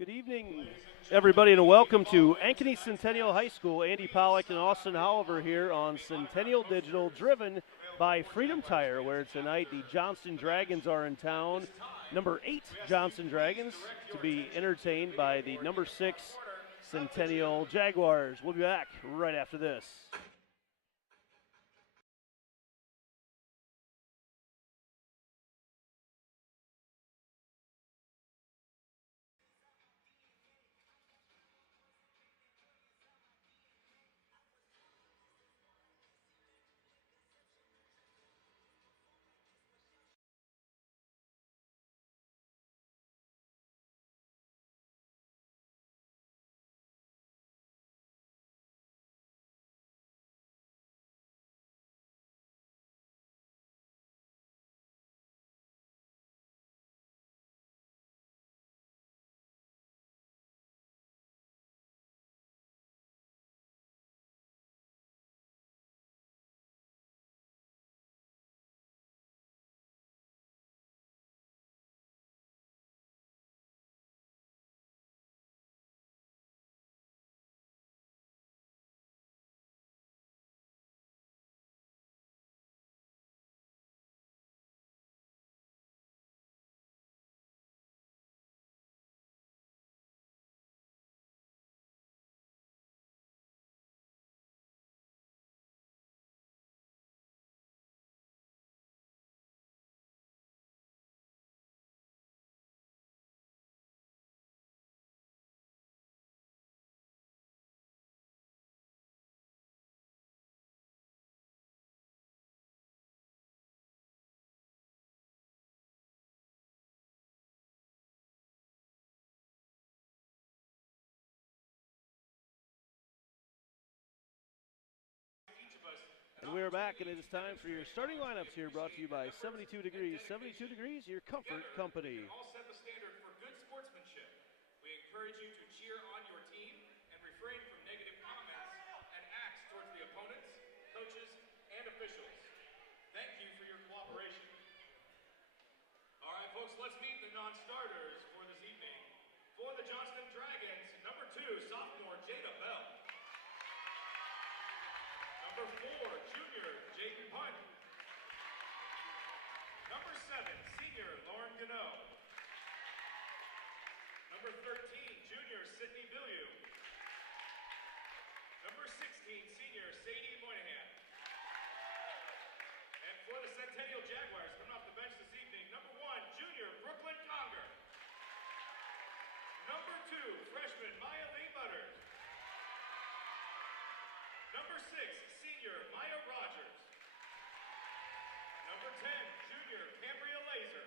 Good evening, everybody, and welcome to Ankeny Centennial High School. Andy Pollack and Austin Oliver here on Centennial Digital, driven by Freedom Tire, where tonight the Johnston Dragons are in town. Number 8 Johnston Dragons to be entertained by the number 6 Centennial Jaguars. We'll be back right after this. And we are back, and it is time for your starting lineups here, brought to you by 72 Degrees. 72 Degrees, your comfort company. All set the standard for good sportsmanship. We encourage you to cheer on your team and refrain from negative comments and acts towards the opponents, coaches, and officials. Thank you for your cooperation. All right, folks, let's meet the non-starters for this evening. For the Johnston Dragons, number 2, sophomore Jada Bell. Number 4, junior Jaden Punt. Number 7, senior Lauren Gano. Number 13, junior Sydney Billiou. Number 16, senior Sadie Moynihan. And for the Centennial Jaguars, coming off the bench this evening, number 1, junior Brooklyn Conger. Number 2, freshman Maya Lee Butters. Number 6, senior Maya Rogers. Number 10, junior Cambria Laser.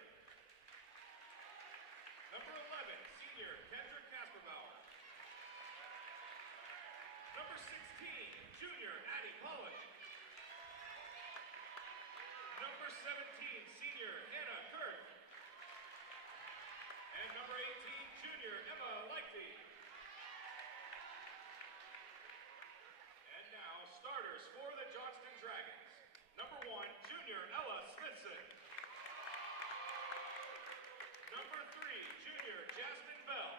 Number 11, senior Kendra Kasperbauer. Number 16, junior Addie Polish. Number 17, senior Hannah Kirk. And number 18, junior Emma Lightby. And now, starters for the Johnston Dragons. Number 1, junior Ella Smithson. Number 3, junior Jasmine Bell.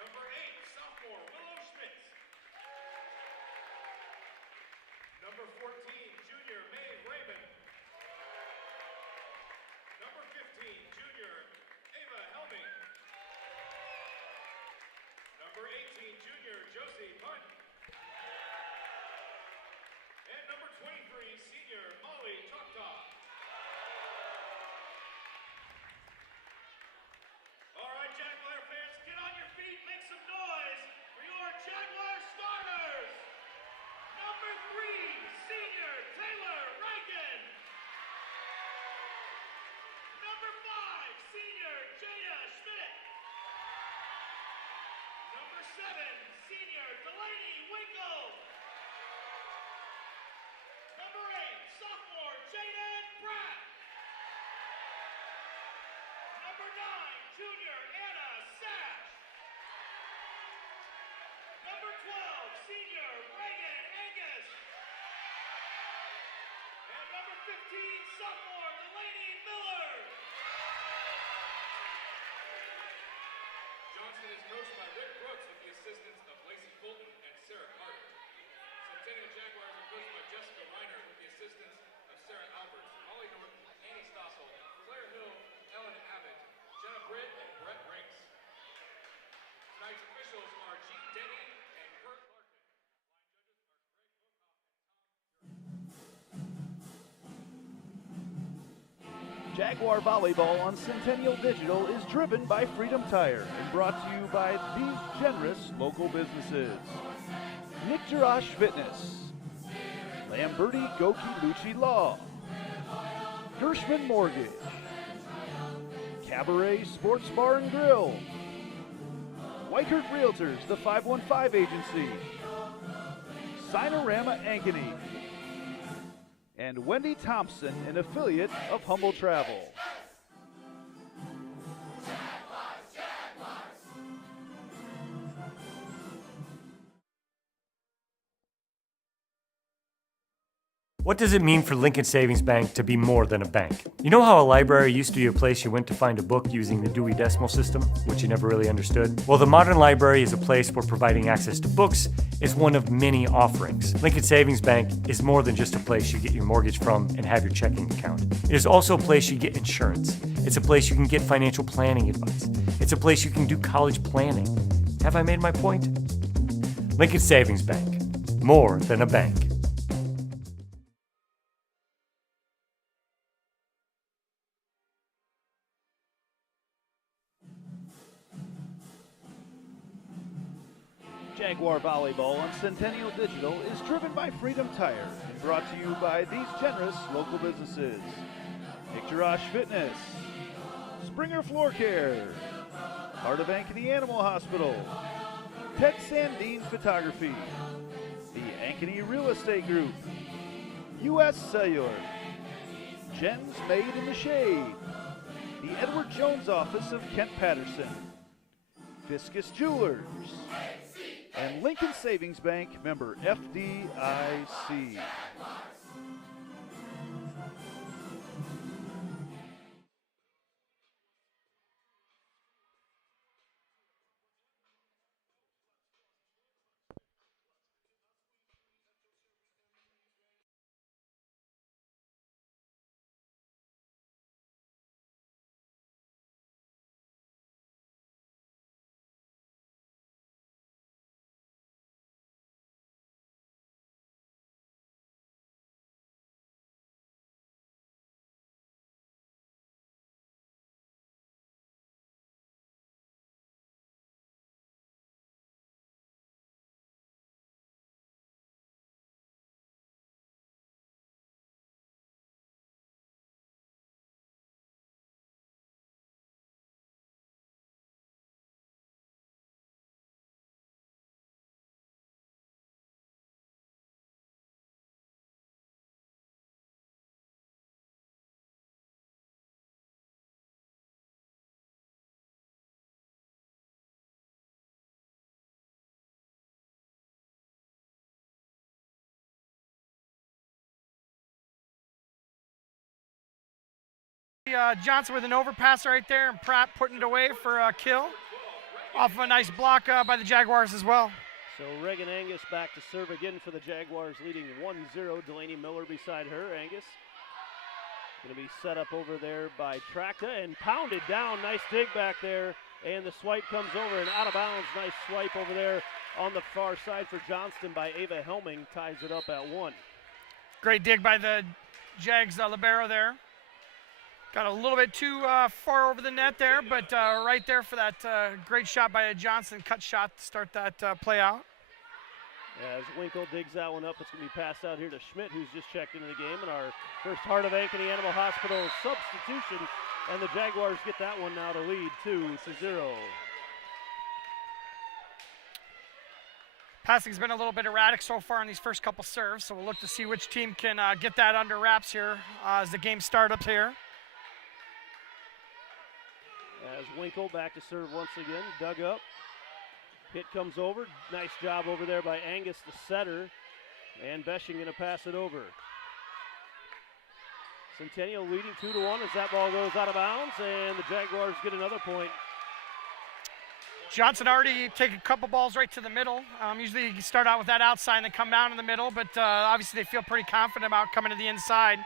Number 8, sophomore Willow Schmitz. Number 14, junior Mae Raymond. Number 15, junior Ava Helming. Number 18, junior Josie Punt. And number 23, senior Molly Choctaw. All right, Jaguar fans, get on your feet, make some noise for your Jaguar starters. Number 3, senior Taylor Reagan. Number 5, senior Jada Schmidt. Number 7, senior Delaney Winkle. Number 8, sophomore Jaden Pratt. Number 9, junior Anna Sash. Number 12, senior Reagan Angus. And number 15, sophomore Delaney Miller. Johnston is coached by Rick Brooks with the assistance of Lacey Fulton and Sarah Carter. Centennial Jaguars are coached by Jessica Reiner with the assistance of Sarah Alberts, Holly Norton, Annie Stossel, Claire Hill, Ellen Abbott, Jenna Britt, and Brett Rinks. Tonight's officials are Gene Denny and Kurt Larkin. Jaguar Volleyball on Centennial Digital is driven by Freedom Tire and brought to you by these generous local businesses. Nick Jarash Fitness, Lamberti Goki Lucci Law, Gershman Mortgage, Cabaret Sports Bar and Grill, Whitehurt Realtors, the 515 Agency, Sinorama Ankeny, and Wendy Thompson, an affiliate of Humble Travel. What does it mean for Lincoln Savings Bank to be more than a bank? You know how a library used to be a place you went to find a book using the Dewey Decimal System, which you never really understood? Well, the modern library is a place where providing access to books is one of many offerings. Lincoln Savings Bank is more than just a place you get your mortgage from and have your checking account. It is also a place you get insurance. It's a place you can get financial planning advice. It's a place you can do college planning. Have I made my point? Lincoln Savings Bank, more than a bank. Jaguar Volleyball on Centennial Digital is driven by Freedom Tire and brought to you by these generous local businesses. Nick Jarash Fitness, Springer Floor Care, Heart of Ankeny Animal Hospital, Ted Sandine Photography, the Ankeny Real Estate Group, U.S. Cellular, Jen's Made in the Shade, the Edward Jones Office of Kent Patterson, Fiscus Jewelers, and Lincoln Savings Bank, member FDIC. Johnson with an overpass right there, and Pratt putting it away for a kill. Off of a nice block by the Jaguars as well. So Reagan Angus back to serve again for the Jaguars, leading 1-0. Delaney Miller beside her. Angus going to be set up over there by Tracta and pounded down. Nice dig back there, and the swipe comes over and out of bounds. Nice swipe over there on the far side for Johnston by Ava Helming. Ties it up at 1. Great dig by the Jags libero there. Got a little bit too far over the net there, but right there for that great shot by a Johnson, cut shot to start that play out. As Winkle digs that one up, it's going to be passed out here to Schmidt, who's just checked into the game. And our first Heart of Ankeny Animal Hospital substitution, and the Jaguars get that one now to lead 2-0. Passing's been a little bit erratic so far in these first couple serves, so we'll look to see which team can get that under wraps here as the game startups here. As Winkle back to serve once again, dug up. Hit comes over. Nice job over there by Angus, the setter. And Beshing going to pass it over. Centennial leading 2-1 as that ball goes out of bounds, and the Jaguars get another point. Johnson already take a couple balls right to the middle. Usually you start out with that outside and then come down in the middle, but obviously they feel pretty confident about coming to the inside.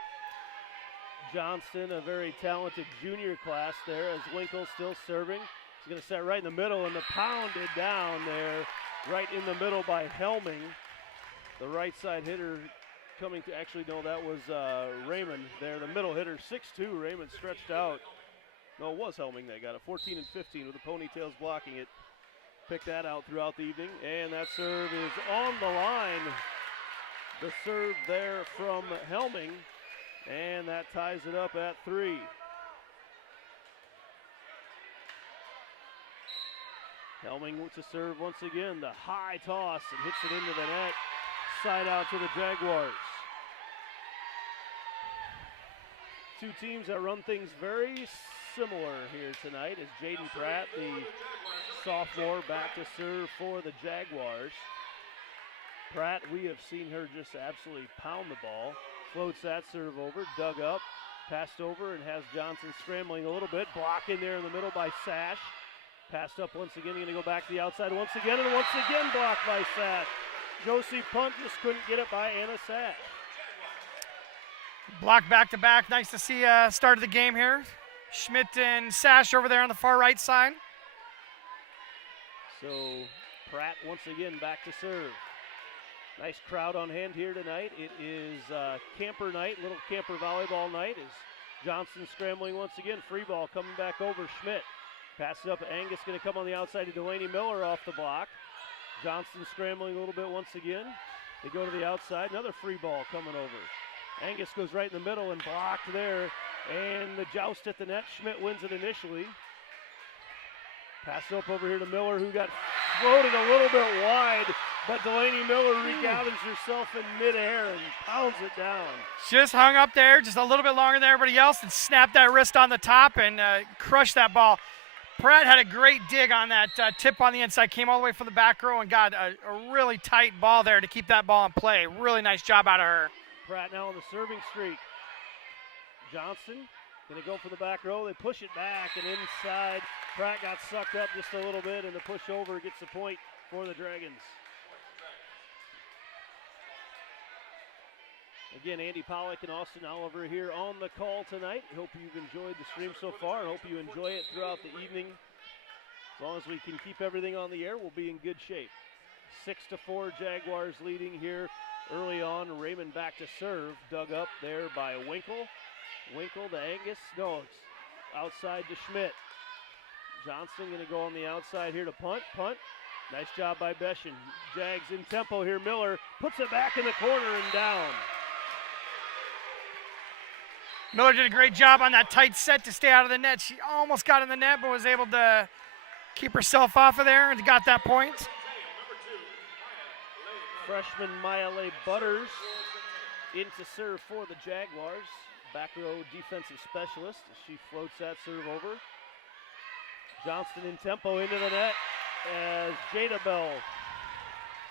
Johnston, a very talented junior class there, as Winkle still serving. He's going to set right in the middle, and the pounded down there right in the middle by Helming. The right side hitter coming to, actually no, that was Raymond there, the middle hitter, 6'2", Raymond stretched out. No, it was Helming that got it, 14 and 15 with the ponytails blocking it. Picked that out throughout the evening, and that serve is on the line. The serve there from Helming, and that ties it up at 3. Helming to serve once again, the high toss, and hits it into the net. Side out to the Jaguars. Two teams that run things very similar here tonight, as Jaden Pratt, the sophomore, back to serve for the Jaguars. Pratt, we have seen her just absolutely pound the ball. Floats that serve over, dug up, passed over, and has Johnson scrambling a little bit. Block in there in the middle by Sash. Passed up once again, going to go back to the outside once again, and once again blocked by Sash. Josie Punt just couldn't get it by Anna Sash. Block back to back. Nice to see start of the game here. Schmidt and Sash over there on the far right side. So Pratt once again back to serve. Nice crowd on hand here tonight. It is camper night, little camper volleyball night, as Johnson scrambling once again. Free ball coming back over Schmidt. Pass it up, Angus going to come on the outside to Delaney Miller off the block. Johnson scrambling a little bit once again. They go to the outside, another free ball coming over. Angus goes right in the middle and blocked there. And the joust at the net, Schmidt wins it initially. Pass it up over here to Miller, who got floated a little bit wide, but Delaney Miller regathers herself in midair and pounds it down. Just hung up there, just a little bit longer than everybody else, and snapped that wrist on the top and crushed that ball. Pratt had a great dig on that tip on the inside, came all the way from the back row and got a really tight ball there to keep that ball in play. Really nice job out of her. Pratt now on the serving streak. Johnston going to go for the back row. They push it back and inside. Pratt got sucked up just a little bit, and the push over gets the point for the Dragons. Again, Andy Pollock and Austin Oliver here on the call tonight. Hope you've enjoyed the stream so far. Hope you enjoy it throughout the evening. As long as we can keep everything on the air, we'll be in good shape. 6-4 Jaguars leading here early on. Raymond back to serve. Dug up there by Winkle. Winkle to Angus. No, it's outside to Schmidt. Johnston going to go on the outside here to punt. Punt. Nice job by Beshin. Jags in tempo here. Miller puts it back in the corner and down. Miller did a great job on that tight set to stay out of the net. She almost got in the net, but was able to keep herself off of there and got that point. Freshman Maya Leigh Butters in to serve for the Jaguars. Back row defensive specialist. She floats that serve over. Johnston in tempo into the net as Jada Bell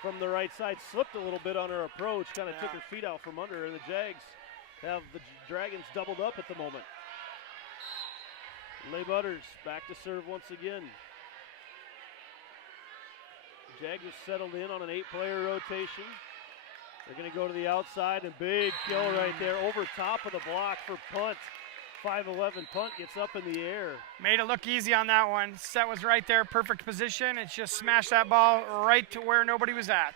from the right side slipped a little bit on her approach, kind of took her feet out from under her, and the Jags have the Dragons doubled up at the moment. Leigh Butters back to serve once again. Jags settled in on an 8-player rotation. They're going to go to the outside, and big kill right there over top of the block for punt. 5'11" punt gets up in the air. Made it look easy on that one. Set was right there, perfect position. It just smashed that ball right to where nobody was at.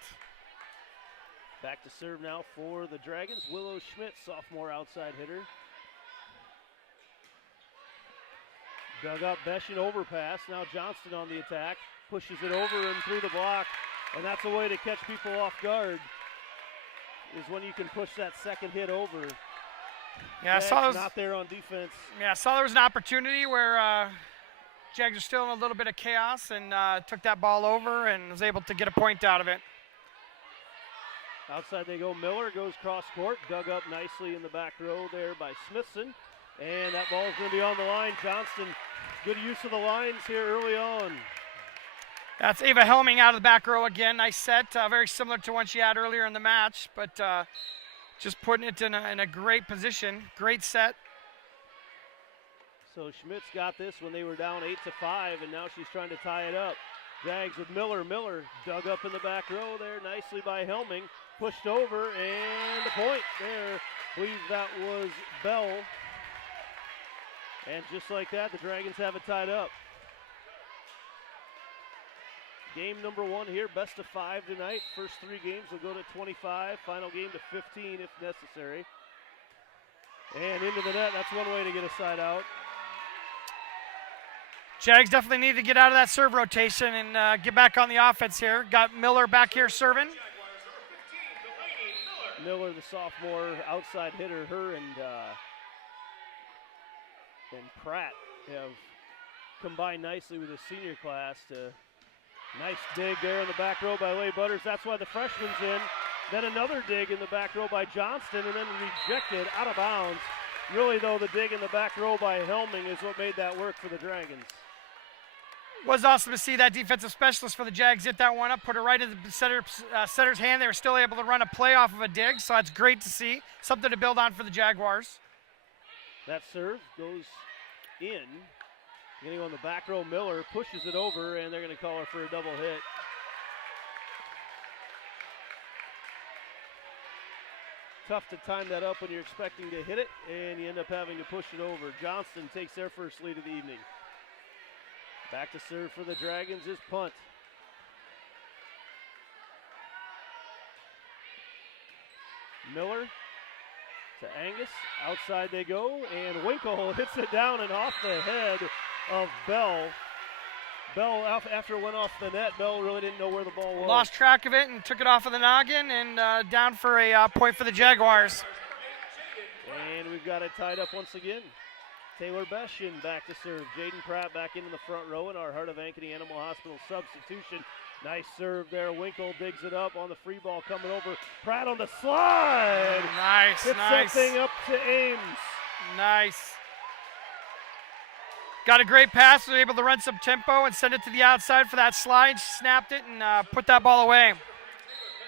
Back to serve now for the Dragons. Willow Schmidt, sophomore outside hitter. Dug up Beshin, overpass. Now Johnston on the attack. Pushes it over and through the block. And that's a way to catch people off guard, is when you can push that second hit over. Yeah, I saw those, not there on defense. Yeah, I saw there was an opportunity where Jags are still in a little bit of chaos and took that ball over and was able to get a point out of it. Outside they go. Miller goes cross court, dug up nicely in the back row there by Smithson. And that ball's going to be on the line. Johnston, good use of the lines here early on. That's Ava Helming out of the back row again. Nice set, very similar to one she had earlier in the match, but just putting it in a great position. Great set. So Schmidt's got this when they were down 8-5, and now she's trying to tie it up. Jags with Miller. Miller dug up in the back row there nicely by Helming. Pushed over, and the point there. I believe that was Bell. And just like that, the Dragons have it tied up. Game number 1 here, best of 5 tonight. First 3 games will go to 25. Final game to 15 if necessary. And into the net, that's one way to get a side out. Jags definitely need to get out of that serve rotation and get back on the offense here. Got Miller back here serving. Miller, the sophomore outside hitter, her and Pratt have combined nicely with the senior class. Nice dig there in the back row by Leigh Butters. That's why the freshman's in. Then another dig in the back row by Johnston, and then rejected out of bounds. Really, though, the dig in the back row by Helming is what made that work for the Dragons. Was awesome to see that defensive specialist for the Jags hit that one up, put it right in the setter's hand. They were still able to run a play off of a dig, so that's great to see. Something to build on for the Jaguars. That serve goes in. Getting on the back row, Miller pushes it over, and they're going to call her for a double hit. Tough to time that up when you're expecting to hit it, and you end up having to push it over. Johnston takes their first lead of the evening. Back to serve for the Dragons is punt. Miller to Angus. Outside they go, and Winkle hits it down and off the head of Bell. Bell, after it went off the net, Bell really didn't know where the ball was. Lost track of it and took it off of the noggin, and down for a point for the Jaguars. And we've got it tied up once again. Taylor Beshin back to serve. Jaden Pratt back into the front row in our Heart of Ankeny Animal Hospital substitution. Nice serve there. Winkle digs it up on the free ball coming over. Pratt on the slide. Nice, Gets nice. that thing up to Ames. Nice. Got a great pass. Was able to run some tempo and send it to the outside for that slide. Snapped it and put that ball away.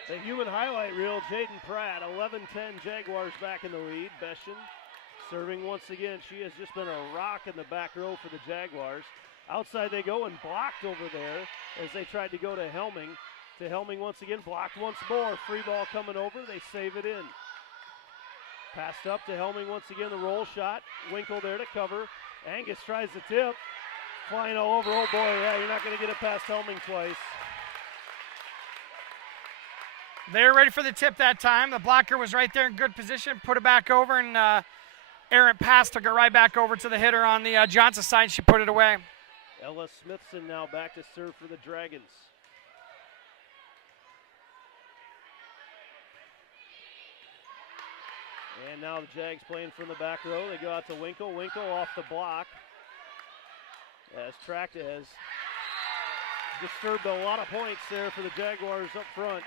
The human highlight reel, Jaden Pratt. 11-10 Jaguars back in the lead. Beshin serving once again. She has just been a rock in the back row for the Jaguars. Outside they go and blocked over there as they tried to go to Helming. To Helming once again, blocked once more. Free ball coming over, they save it in. Passed up to Helming once again, the roll shot. Winkle there to cover. Angus tries to tip. Flying all over, oh boy, yeah, you're not gonna get it past Helming twice. They were ready for the tip that time. The blocker was right there in good position, put it back over, and errant pass took it right back over to the hitter on the Johnson side. She put it away. Ella Smithson now back to serve for the Dragons. And now the Jags playing from the back row. They go out to Winkle. Winkle off the block. As Tracta has disturbed a lot of points there for the Jaguars up front.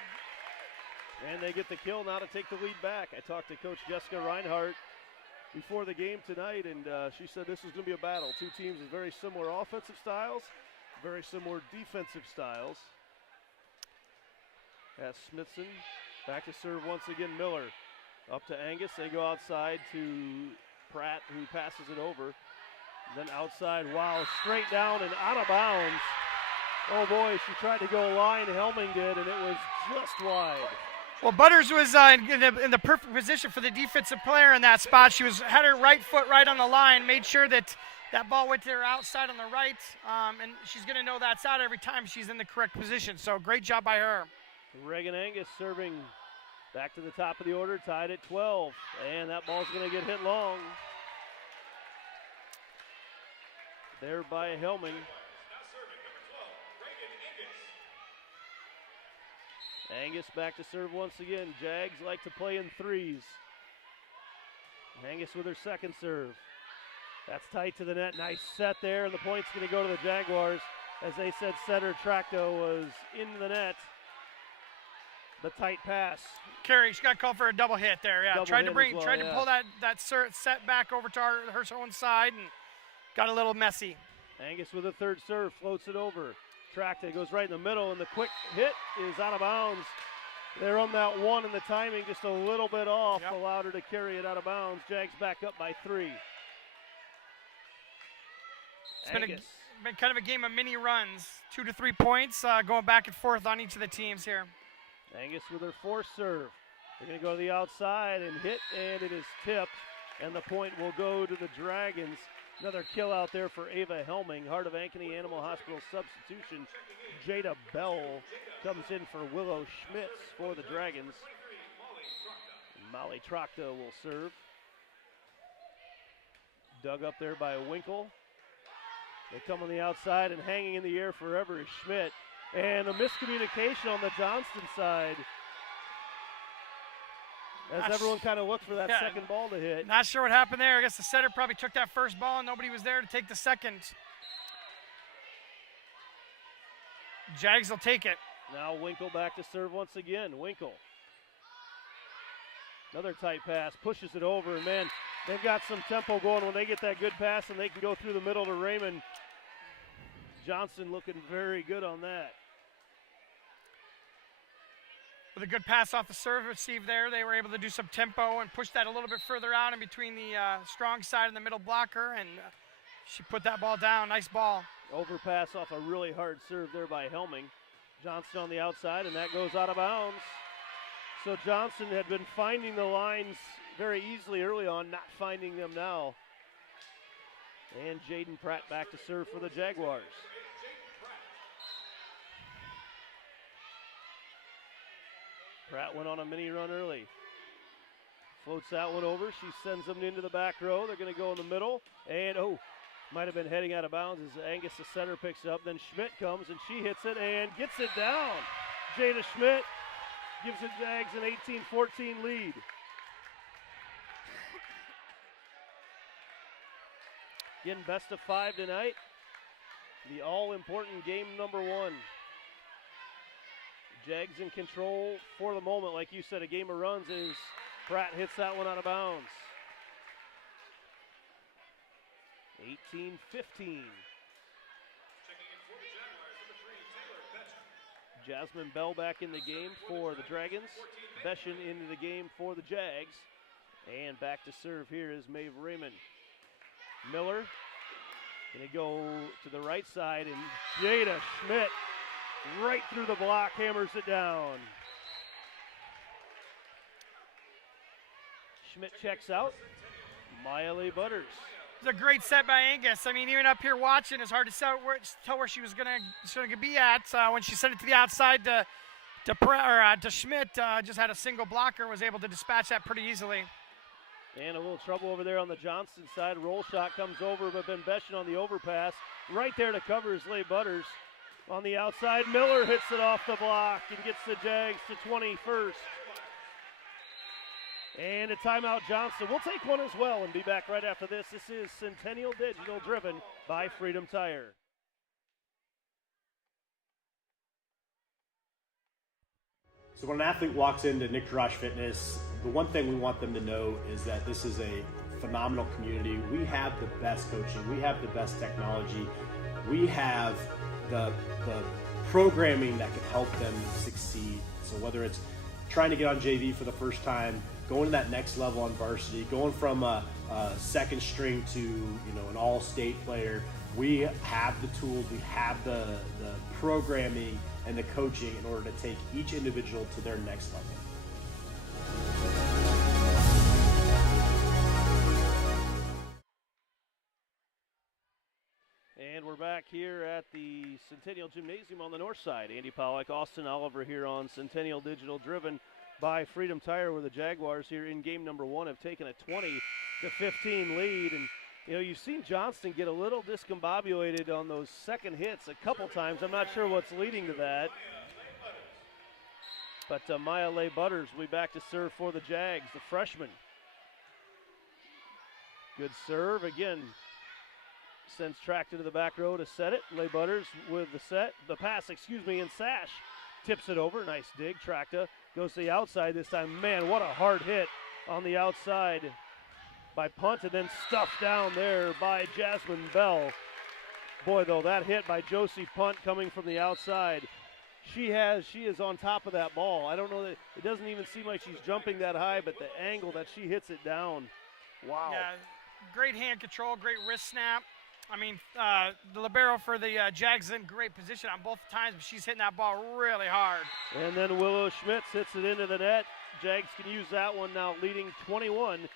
And they get the kill now to take the lead back. I talked to Coach Jessica Reinhardt before the game tonight, and she said this was going to be a battle. Two teams with very similar offensive styles, very similar defensive styles. As Smithson back to serve once again. Miller up to Angus. They go outside to Pratt, who passes it over. Then outside, wow, straight down and out of bounds. Oh boy, she tried to go line, Helming did, and it was just wide. Well, Butters was in the perfect position for the defensive player in that spot. She had her right foot right on the line, made sure that that ball went to her outside on the right, and she's going to know that's out every time she's in the correct position. So great job by her. Reagan Angus serving back to the top of the order, tied at 12, and that ball's going to get hit long. There by Helming. Angus back to serve once again. Jags like to play in threes. Angus with her second serve. That's tight to the net. Nice set there, and the point's going to go to the Jaguars. As they said, setter Tracto was in the net. The tight pass. Carey, she got called for a double hit there. Yeah, tried to pull that set back over to her own side and got a little messy. Angus with a third serve, floats it over. Tracta goes right in the middle, and the quick hit is out of bounds. They're on that one, and the timing just a little bit off, allowed her to carry it out of bounds. Jags back up by 3. been kind of a game of mini runs, 2 to 3 points, going back and forth on each of the teams here. Angus with her force serve. They're going to go to the outside and hit, and it is tipped, and the point will go to the Dragons. Another kill out there for Ava Helming. Heart of Ankeny Animal Hospital substitution. Jada Bell comes in for Willow Schmitz for the Dragons. Molly Trachta will serve. Dug up there by Winkle. They come on the outside, and hanging in the air forever is Schmidt. And a miscommunication on the Johnston side as everyone kind of looked for that second ball to hit. Not sure what happened there. I guess the setter probably took that first ball and nobody was there to take the second. Jags will take it. Now Winkle back to serve once again. Winkle. Another tight pass, pushes it over, and man, they've got some tempo going when they get that good pass and they can go through the middle to Raymond. Johnston looking very good on that. With a good pass off the serve receive there, they were able to do some tempo and push that a little bit further out in between the strong side and the middle blocker, and she put that ball down. Nice ball. Overpass off a really hard serve there by Helming. Johnston on the outside, and that goes out of bounds. So Johnston had been finding the lines very easily early on, not finding them now. And Jaden Pratt back to serve for the Jaguars. Pratt went on a mini run early. Floats that one over. She sends them into the back row. They're going to go in the middle. And, might have been heading out of bounds as Angus, the center, picks it up. Then Schmidt comes, and she hits it and gets it down. Jada Schmidt gives the Jags an 18-14 lead. Again, best of 5 tonight. The all-important game number 1. Jags in control for the moment. Like you said, a game of runs as Pratt hits that one out of bounds. 18-15. Jasmine Bell back in the game for the Dragons. Beshin into the game for the Jags. And back to serve here is Maeve Raymond. Miller going to go to the right side, and Jada Schmidt right through the block, hammers it down. Schmidt checks out. Maya Lee Butters. It's a great set by Angus. I mean, even up here watching, it's hard to tell where she was gonna be at when she sent it to the outside to Schmidt. Just had a single blocker, was able to dispatch that pretty easily. And a little trouble over there on the Johnston side. Roll shot comes over, but Ben Beshin on the overpass. Right there to cover is Leigh Butters. On the outside, Miller hits it off the block and gets the Jags to 21st. And a timeout, Johnston. We'll take one as well and be back right after this. This is Centennial Digital, driven by Freedom Tire. So when an athlete walks into Nick Jarash Fitness, the one thing we want them to know is that this is a phenomenal community. We have the best coaching. We have the best technology. We have the programming that can help them succeed. So whether it's trying to get on JV for the first time, going to that next level on varsity, going from a second string to an all-state player, we have the tools, we have the programming and the coaching in order to take each individual to their next level. And we're back here at the Centennial Gymnasium on the north side. Andy Pollack, Austin Oliver here on Centennial Digital, driven by Freedom Tire, where the Jaguars here in game number 1 have taken a 20-15 lead. And you've seen Johnston get a little discombobulated on those second hits a couple times. I'm not sure what's leading to that. But Maya Leigh Butters will be back to serve for the Jags, the freshman. Good serve again. Sends Trachta to the back row to set it. Leigh Butters with the pass, and Sash tips it over. Nice dig. Trachta goes to the outside this time. Man, what a hard hit on the outside by Punt, and then stuffed down there by Jasmine Bell. Boy, though, that hit by Josie Punt coming from the outside. She is on top of that ball. I don't know that it doesn't even seem like she's jumping that high, but the angle that she hits it down. Wow. Yeah, great hand control, great wrist snap. I mean, the libero for the Jags is in great position on both times, but she's hitting that ball really hard. And then Willow Schmitz hits it into the net. Jags can use that one now, leading 21-16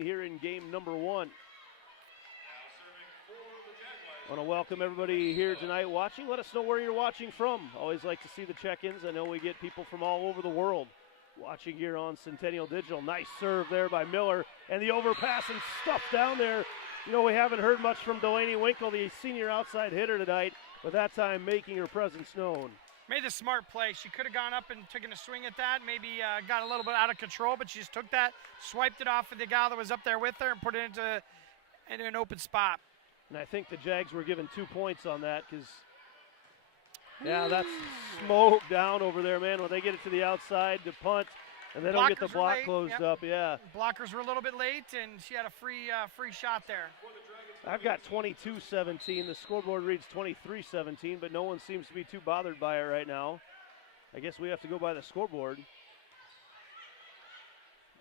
here in game number 1. I want to welcome everybody here tonight watching. Let us know where you're watching from. Always like to see the check-ins. I know we get people from all over the world watching here on Centennial Digital. Nice serve there by Miller, and the overpass and stuff down there. You know, we haven't heard much from Delaney Winkle, the senior outside hitter tonight, but that time making her presence known. Made a smart play. She could have gone up and taken a swing at that, maybe got a little bit out of control, but she just took that, swiped it off of the gal that was up there with her, and put it into an open spot. And I think the Jags were given 2 points on that because, yeah, that's smoke down over there, man. When they get it to the outside to punt, and they don't get the block closed up, yeah. Blockers were a little bit late, and she had a free shot there. I've got 22-17. The scoreboard reads 23-17, but no one seems to be too bothered by it right now. I guess we have to go by the scoreboard.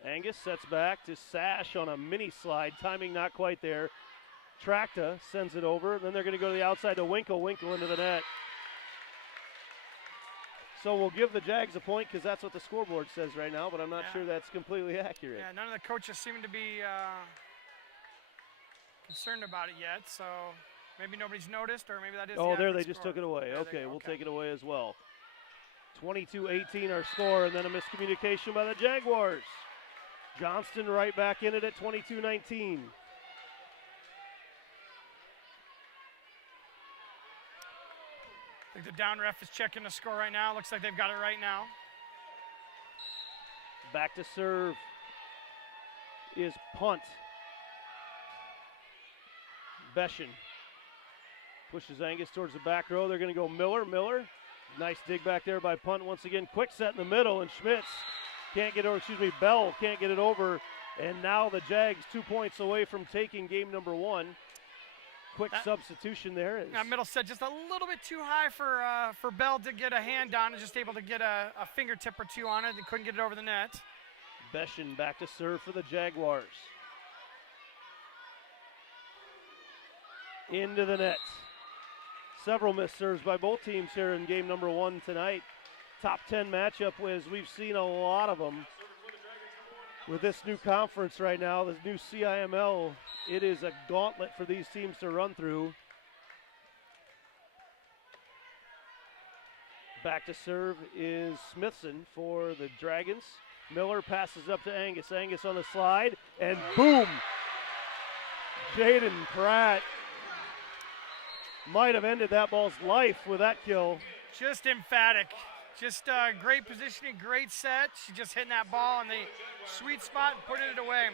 Angus sets back to Sash on a mini slide. Timing not quite there. Tracta sends it over. Then they're going to go to the outside to Winkle. Winkle into the net. So we'll give the Jags a point because that's what the scoreboard says right now, but I'm not sure that's completely accurate. Yeah, none of the coaches seem to be concerned about it yet, so maybe nobody's noticed, or maybe that is there they just took it away. Okay, we'll take it away as well. 22-18 our score, and then a miscommunication by the Jaguars. Johnston right back in it at 22-19. I think the down ref is checking the score right now. Looks like they've got it right now. Back to serve is punt. Beshin pushes Angus towards the back row. They're going to go Miller. Nice dig back there by punt once again. Quick set in the middle, and Schmitz can't get over, Bell can't get it over. And now the Jags 2 points away from taking game number 1. Quick substitution there. Middle set just a little bit too high for Bell to get a hand on, and just able to get a fingertip or two on it. They couldn't get it over the net. Beshin back to serve for the Jaguars. Into the net. Several missed serves by both teams here in game number 1 tonight. Top 10 matchup, as we've seen a lot of them. With this new conference right now, this new CIML, it is a gauntlet for these teams to run through. Back to serve is Smithson for the Dragons. Miller passes up to Angus. Angus on the slide, and boom! Jaden Pratt might have ended that ball's life with that kill. Just emphatic. Just great positioning, great set. She just hitting that ball in the sweet spot and putting it away.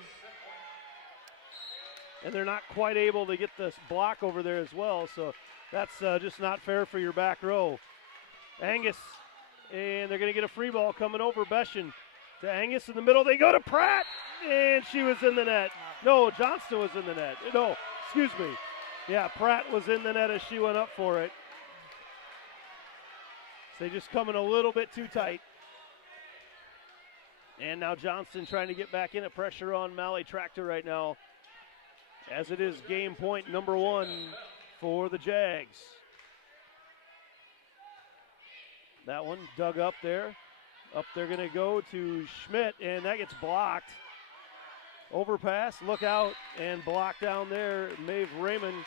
And they're not quite able to get the block over there as well, so that's just not fair for your back row. Angus, and they're going to get a free ball coming over. Beshin to Angus in the middle. They go to Pratt, and she was in the net. No, Johnston was in the net. No, excuse me. Yeah, Pratt was in the net as she went up for it. They just coming a little bit too tight. And now Johnston trying to get back in it. Pressure on Malley Tractor right now, as it is game point number 1 for the Jags. That one dug up there. Up they're going to go to Schmidt, and that gets blocked. Overpass, look out, and blocked down there. Maeve Raymond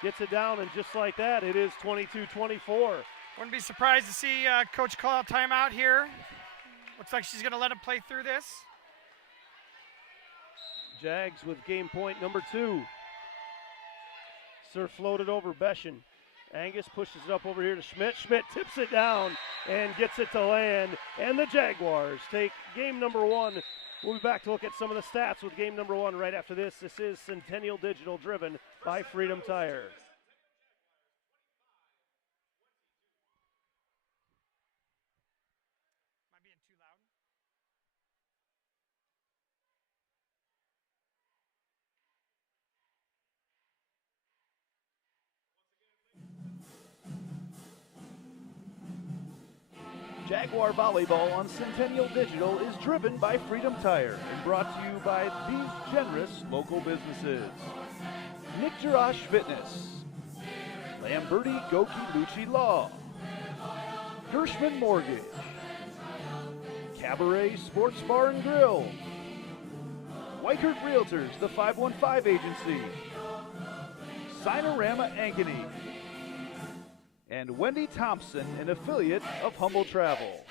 gets it down, and just like that, it is 22-24. Wouldn't be surprised to see Coach call out timeout here. Looks like she's going to let him play through this. Jags with game point number 2. Serve floated over Beshin. Angus pushes it up over here to Schmidt. Schmidt tips it down and gets it to land. And the Jaguars take game number 1. We'll be back to look at some of the stats with game number 1 right after this. This is Centennial Digital, driven by Freedom Tire. Jaguar Volleyball on Centennial Digital is driven by Freedom Tire and brought to you by these generous local businesses. Nick Fitness, Lamberti Goki Lucci Law, Gershman Mortgage, Cabaret Sports Bar and Grill, Weichert Realtors, the 515 Agency, Sinorama Ankeny, and Wendy Thompson, an affiliate of Humble Travel.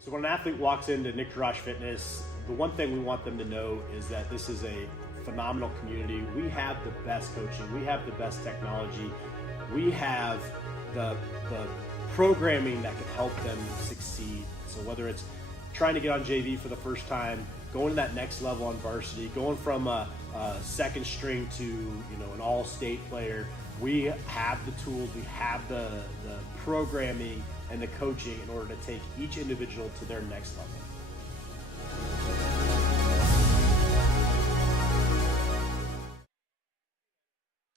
So when an athlete walks into Nick Fitness, the one thing we want them to know is that this is a phenomenal community. We have the best coaching. We have the best technology. We have the programming that can help them succeed. So whether it's trying to get on JV for the first time, going to that next level on varsity, going from a second string to an all-state player, we have the tools, we have the programming and the coaching in order to take each individual to their next level.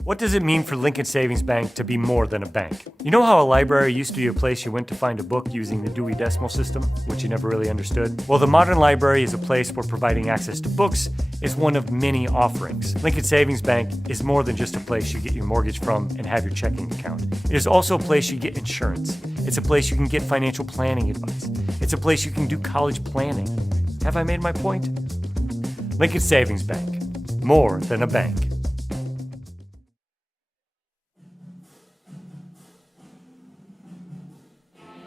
What does it mean for Lincoln Savings Bank to be more than a bank? You know how a library used to be a place you went to find a book using the Dewey Decimal System, which you never really understood? Well, the modern library is a place where providing access to books is one of many offerings. Lincoln Savings Bank is more than just a place you get your mortgage from and have your checking account. It is also a place you get insurance. It's a place you can get financial planning advice. It's a place you can do college planning. Have I made my point? Lincoln Savings Bank, more than a bank.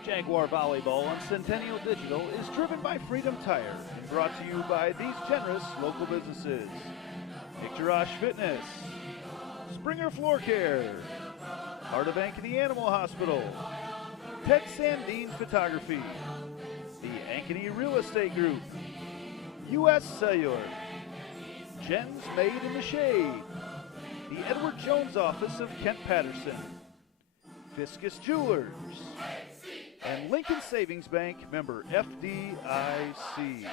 Jaguar Volleyball on Centennial Digital is driven by Freedom Tire and brought to you by these generous local businesses: Nick Fitness, Springer Floor Care, Heart of Ankeny Animal Hospital, Ted Sandine Photography, the Ankeny Real Estate Group, U.S. Cellular, Jen's Made in the Shade, the Edward Jones Office of Kent Patterson, Fiscus Jewelers, and Lincoln Savings Bank, member FDIC.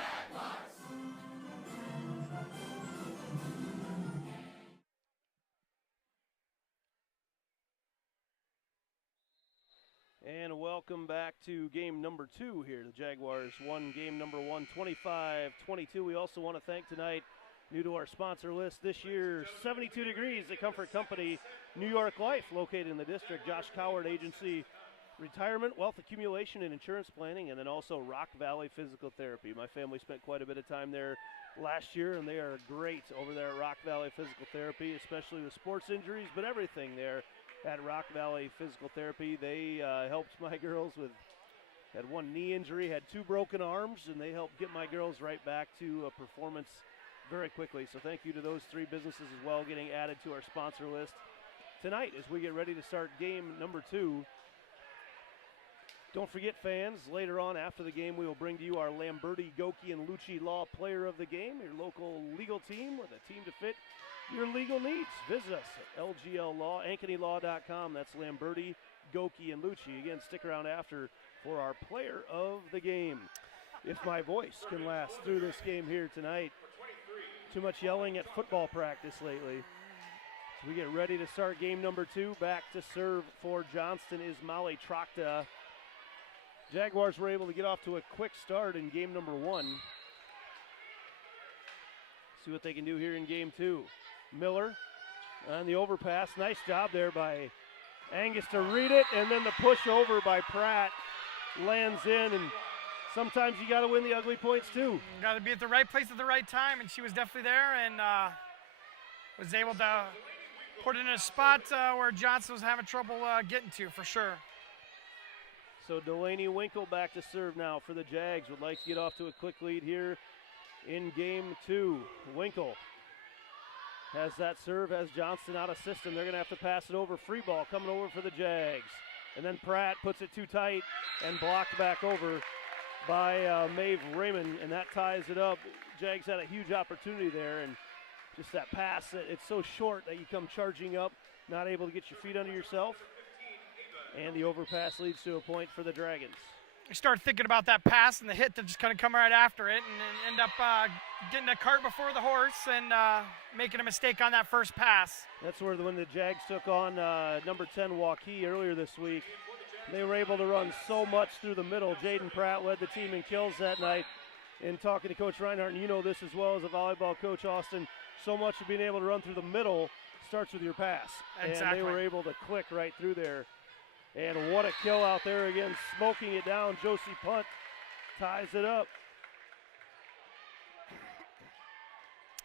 And welcome back to game number 2 here. The Jaguars won game number 1, 25-22. We also want to thank tonight, new to our sponsor list this year, 72 Degrees, the Comfort Company, New York Life, located in the district, Josh Coward Agency, Retirement, Wealth Accumulation, and Insurance Planning, and then also Rock Valley Physical Therapy. My family spent quite a bit of time there last year, and they are great over there at Rock Valley Physical Therapy, especially with sports injuries, but everything there at Rock Valley Physical Therapy. They helped my girls had one knee injury, had 2 broken arms, and they helped get my girls right back to a performance very quickly. So thank you to those 3 businesses as well, getting added to our sponsor list tonight as we get ready to start game number 2. Don't forget, fans, later on after the game, we will bring to you our Lamberti, Goki, and Lucci Law Player of the Game, your local legal team with a team to fit your legal needs. Visit us at LGL Law, AnkenyLaw.com. That's Lamberti, Goki, and Lucci. Again, stick around after for our Player of the Game. If my voice can last through this game here tonight. Too much yelling at football practice lately. So we get ready to start game number 2. Back to serve for Johnston is Molly Trachta. Jaguars were able to get off to a quick start in game number 1. See what they can do here in game 2. Miller on the overpass. Nice job there by Angus to read it, and then the push over by Pratt lands in, and sometimes you got to win the ugly points too. You got to be at the right place at the right time, and she was definitely there and was able to put it in a spot where Johnson was having trouble getting to, for sure. So Delaney Winkle back to serve now for the Jags. Would like to get off to a quick lead here in game 2. Winkle has that serve, has Johnston out of system. They're going to have to pass it over. Free ball coming over for the Jags. And then Pratt puts it too tight and blocked back over by Maeve Raymond, and that ties it up. Jags had a huge opportunity there, and just that pass, it's so short that you come charging up, not able to get your feet under yourself. And the overpass leads to a point for the Dragons. You start thinking about that pass and the hit that just kind of come right after it, and end up getting a cart before the horse and making a mistake on that first pass. That's where when the Jags took on number 10 Waukee earlier this week, They were able to run so much through the middle. Jaden Pratt led the team in kills that night. And talking to Coach Reinhardt, and you know this as well as a volleyball coach, Austin, so much of being able to run through the middle starts with your pass. Exactly. And they were able to click right through there. And what a kill out there again, smoking it down. Josie Punt ties it up.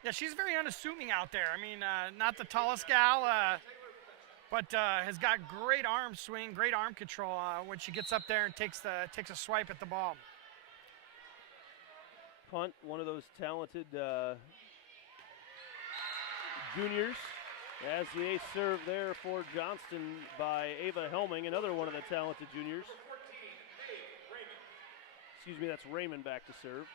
Yeah, she's very unassuming out there. I mean, not the tallest gal, but has got great arm swing, great arm control when she gets up there and takes a swipe at the ball. Punt, one of those talented juniors, as the ace serve there for Johnston by Ava Helming, another one of the talented juniors. Excuse me, that's Raymond back to serve.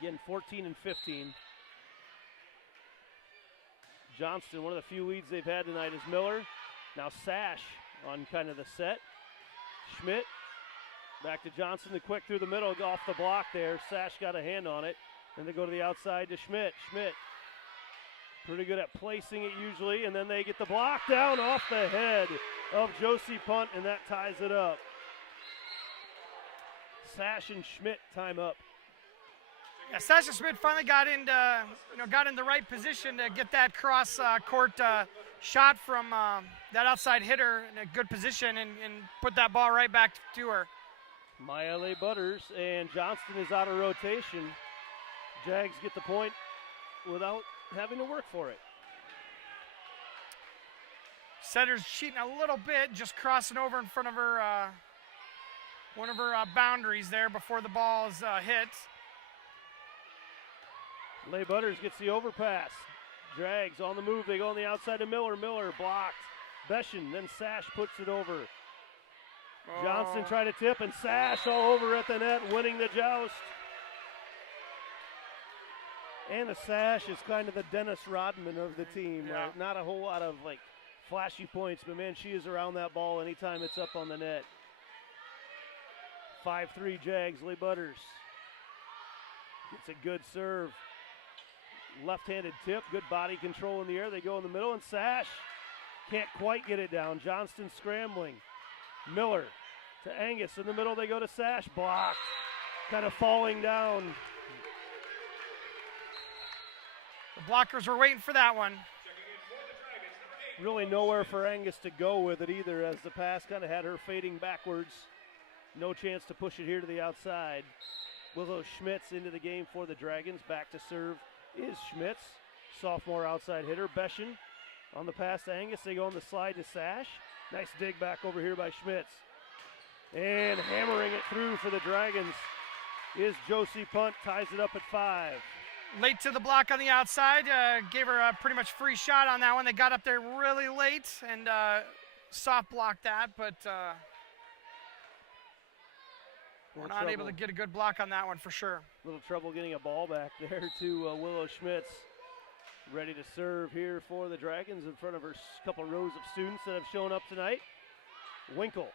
Again, 14 and 15. Johnston, one of the few leads they've had tonight is Miller. Now Sash on kind of the set. Schmidt back to Johnston, the quick through the middle, off the block there. Sash got a hand on it. Then they go to the outside to Schmidt. Schmidt, pretty good at placing it usually, and then they get the block down off the head of Josie Punt, and that ties it up. Sash and Schmidt time up. Yeah, Sasha Schmidt finally got in the right position to get that cross court shot from that outside hitter in a good position and put that ball right back to her. Maya Leigh Butters, and Johnston is out of rotation. Jags get the point without having to work for it. Setter's cheating a little bit, just crossing over in front of her, one of her boundaries there before the ball is hit. Leigh Butters gets the overpass. Drags on the move. They go on the outside to Miller. Miller blocked. Beshin, then Sash puts it over. Johnston tried to tip, and Sash all over at the net, winning the joust. Anna Sash is kind of the Dennis Rodman of the team. Yeah. Right? Not a whole lot of flashy points, but man, she is around that ball anytime it's up on the net. 5-3 Jags. Leigh Butters gets a good serve. Left-handed tip, good body control in the air. They go in the middle, and Sash can't quite get it down. Johnston scrambling. Miller to Angus in the middle. They go to Sash, blocked, kind of falling down. The blockers were waiting for that one. Really nowhere for Angus to go with it either, as the pass kind of had her fading backwards. No chance to push it here to the outside. Willow Schmitz into the game for the Dragons. Back to serve is Schmitz, sophomore outside hitter. Beshin on the pass to Angus. They go on the slide to Sash. Nice dig back over here by Schmitz. And hammering it through for the Dragons is Josie Punt. Ties it up at 5. Late to the block on the outside. Gave her a pretty much free shot on that one. They got up there really late and soft blocked that, but we're not able to get a good block on that one for sure. A little trouble getting a ball back there to Willow Schmitz. Ready to serve here for the Dragons in front of her couple rows of students that have shown up tonight. Winkle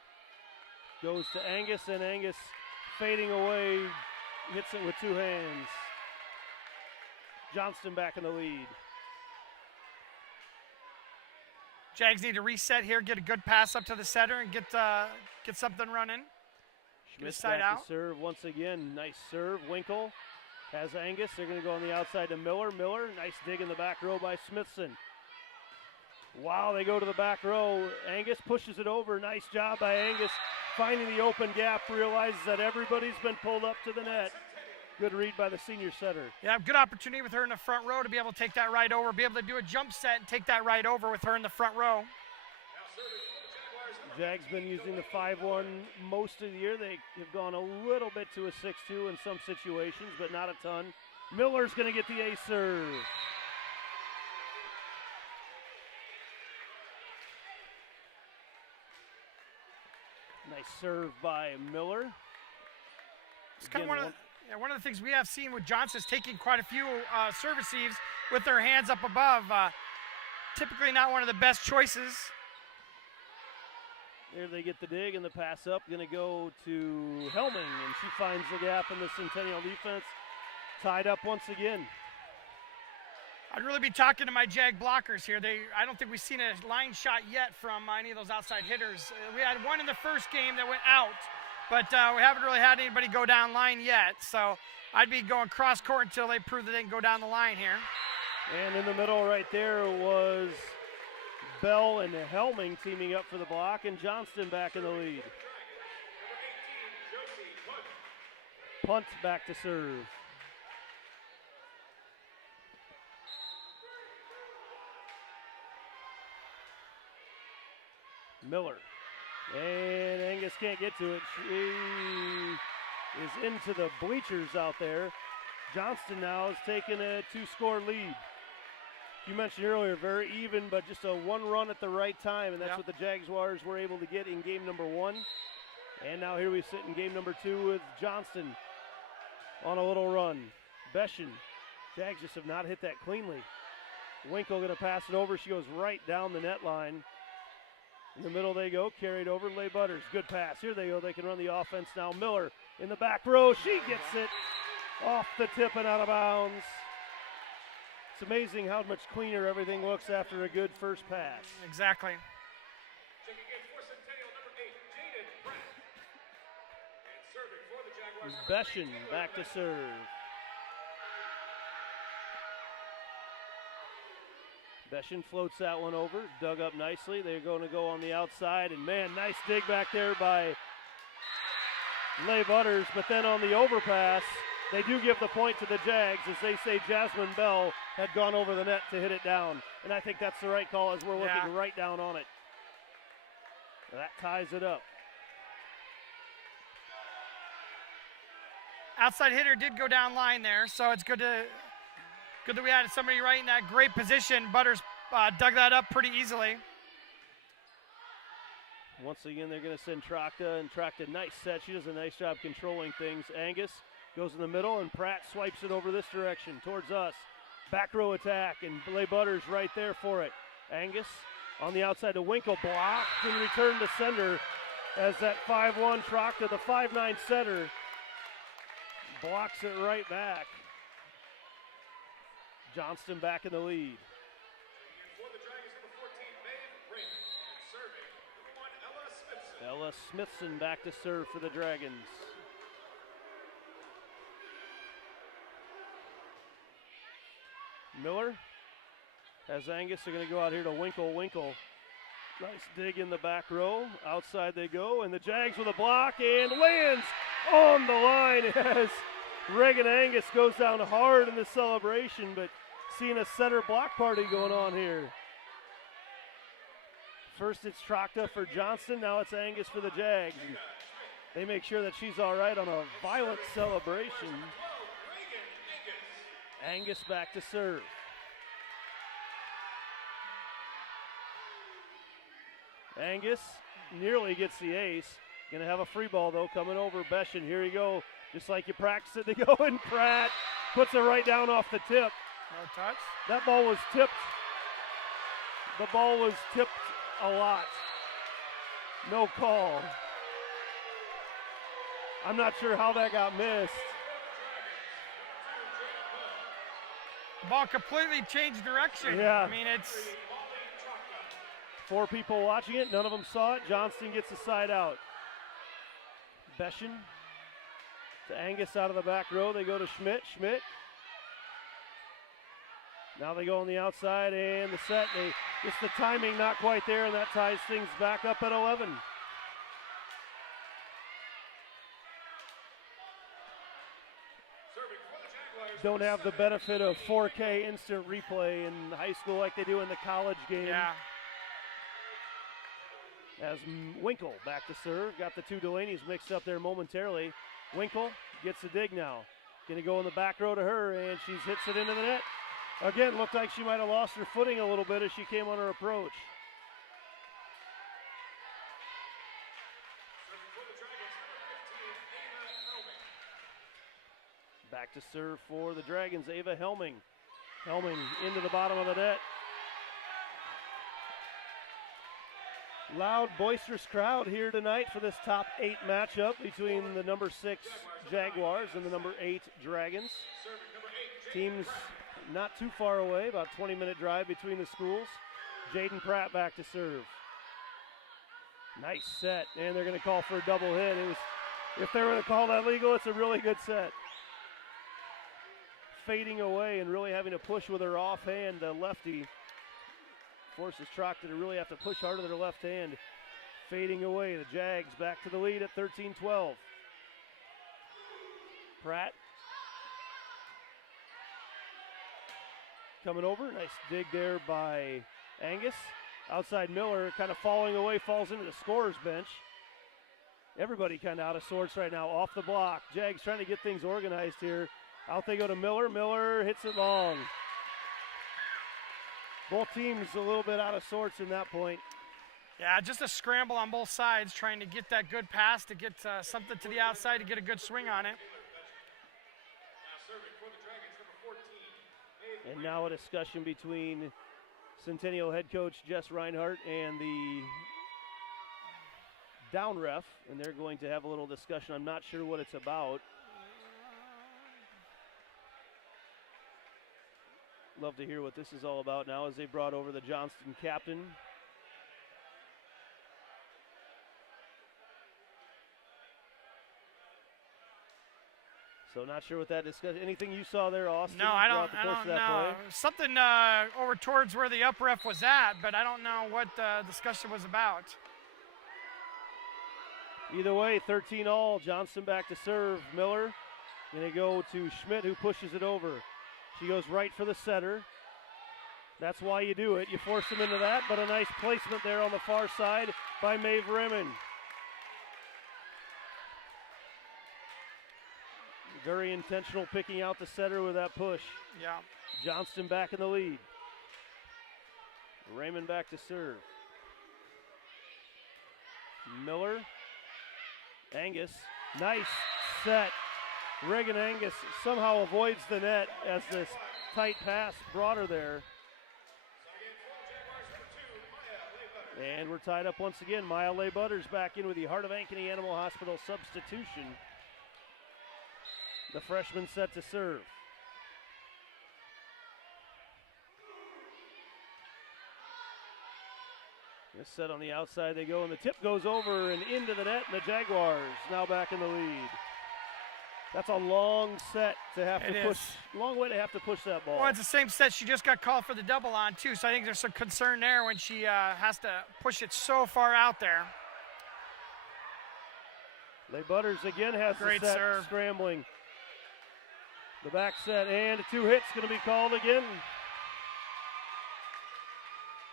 goes to Angus, and Angus fading away, hits it with 2 hands. Johnston back in the lead. Jags need to reset here, get a good pass up to the setter, and get something running. Schmitz side back out. to serve once again. Nice serve. Winkle has Angus. They're going to go on the outside to Miller. Miller, nice dig in the back row by Smithson. Wow, they go to the back row. Angus pushes it over. Nice job by Angus finding the open gap. Realizes that everybody's been pulled up to the net. Good read by the senior setter. Yeah, good opportunity with her in the front row to be able to take that right over, be able to do a jump set and take that right over with her in the front row. Jags been using the 5-1 most of the year. They have gone a little bit to a 6-2 in some situations, but not a ton. Miller's going to get the ace serve. Nice serve by Miller. It's kind of one of the things we have seen with Johnson is taking quite a few serve receives with their hands up above. Typically not one of the best choices. There they get the dig, and the pass up going to go to Helming, and she finds the gap in the Centennial defense. Tied up once again. I'd really be talking to my Jag blockers here. I don't think we've seen a line shot yet from any of those outside hitters. We had one in the first game that went out, but we haven't really had anybody go down line yet. So I'd be going cross court until they prove that they can go down the line here. And in the middle right there was Bell and Helming teaming up for the block, and Johnston back in the lead. Punt back to serve. Miller. And Angus can't get to it. She is into the bleachers out there. Johnston now has taken a 2-score lead. You mentioned earlier, very even, but just a one run at the right time, and that's what the Jaguars were able to get in game number 1. And now here we sit in game number 2 with Johnston on a little run. Beshin. Jags just have not hit that cleanly. Winkle going to pass it over. She goes right down the net line. In the middle they go, carried over, Lay Butters. Good pass. Here they go. They can run the offense now. Miller in the back row. She gets it off the tip and out of bounds. It's amazing how much cleaner everything looks after a good first pass. Exactly. Checking in for Centennial, number 8, Jaden Pratt. And serving for the Jaguars, Beshin back to serve. Beshin floats that one over, dug up nicely. They're going to go on the outside, and man, nice dig back there by Lay Butters, but then on the overpass, they do give the point to the Jags as they say Jasmine Bell had gone over the net to hit it down. And I think that's the right call as we're looking right down on it. That ties it up. Outside hitter did go down line there, so it's good that we had somebody right in that great position. Butters dug that up pretty easily. Once again, they're going to send Trachta, and Trachta, nice set. She does a nice job controlling things. Angus goes in the middle, and Pratt swipes it over this direction towards us. Back row attack, and Lay Butters right there for it. Angus on the outside to Winkle, blocked and return to center as that 5'1" Trachta, the 5'9" setter, blocks it right back. Johnston back in the lead. for the Dragons, number 14, Maeve Raymond. And serving, number 1, Ella Smithson. Ella Smithson back to serve for the Dragons. Miller has Angus. They're going to go out here to Winkle. Winkle, nice dig in the back row. Outside they go, and the Jags with a block and lands on the line as Reagan Angus goes down hard in the celebration, but seeing a center block party going on here. First it's Trachta for Johnston, now it's Angus for the Jags. And they make sure that she's all right on a violent celebration. Angus back to serve. Angus nearly gets the ace. Gonna have a free ball though coming over Beshin. Here you go. Just like you practice it, they go, and Pratt puts it right down off the tip. No touch. That ball was tipped. The ball was tipped a lot. No call. I'm not sure how that got missed. The ball completely changed direction. Yeah. I mean, it's 4 people watching it. None of them saw it. Johnston gets the side out. Beshin to Angus out of the back row. They go to Schmidt. Schmidt. Now they go on the outside and the set. Just the timing not quite there, and that ties things back up at 11. Don't have the benefit of 4K instant replay in high school like they do in the college game. yeah. As Winkle back to serve. Got the 2 Delaney's mixed up there momentarily. Winkle gets the dig now. Going to go in the back row to her, and she hits it into the net. Again, looked like she might have lost her footing a little bit as she came on her approach. Back to serve for the Dragons, Ava Helming. Helming into the bottom of the net. Loud, boisterous crowd here tonight for this top 8 matchup between the number 6 Jaguars and the number 8 Dragons. Teams not too far away, about 20-minute drive between the schools. Jaden Pratt back to serve. Nice set, and they're going to call for a double hit. If they were to call that legal, it's a really good set. Fading away and really having to push with her offhand, lefty. Forces Proctor to really have to push hard with their left hand. Fading away, the Jags back to the lead at 13-12. Pratt coming over, nice dig there by Angus. Outside Miller kind of falling away, falls into the scorer's bench. Everybody kind of out of sorts right now, off the block. Jags trying to get things organized here. Out they go to Miller. Miller hits it long. Both teams a little bit out of sorts in that point. Yeah, just a scramble on both sides, trying to get that good pass, to get something to the outside, to get a good swing on it. And now a discussion between Centennial head coach Jess Reinhardt and the down ref, and they're going to have a little discussion. I'm not sure what it's about. Love to hear what this is all about now as they brought over the Johnston captain. So not sure what that discussion. Anything you saw there, Austin? No, I don't know. Something over towards where the up ref was at, but I don't know what the discussion was about. Either way, 13-all. Johnston back to serve. Miller going to go to Schmidt, who pushes it over. She goes right for the setter. That's why you do it. You force them into that, but a nice placement there on the far side by Maeve Rimmon. Very intentional picking out the setter with that push. Yeah. Johnston back in the lead. Raymond back to serve. Miller. Angus. Nice set. Reagan Angus somehow avoids the net as this tight pass brought her there. And we're tied up once again. Maya Leigh Butters back in with the Heart of Ankeny Animal Hospital substitution. The freshman set to serve. This set on the outside they go, and the tip goes over and into the net, and the Jaguars now back in the lead. That's a long set to have to push. Long way to have to push that ball. Well, it's the same set she just got called for the double on, too, so I think there's some concern there when she has to push it so far out there. Leigh Butters again has Great the set serve. Scrambling. The back set, and 2 hits going to be called again.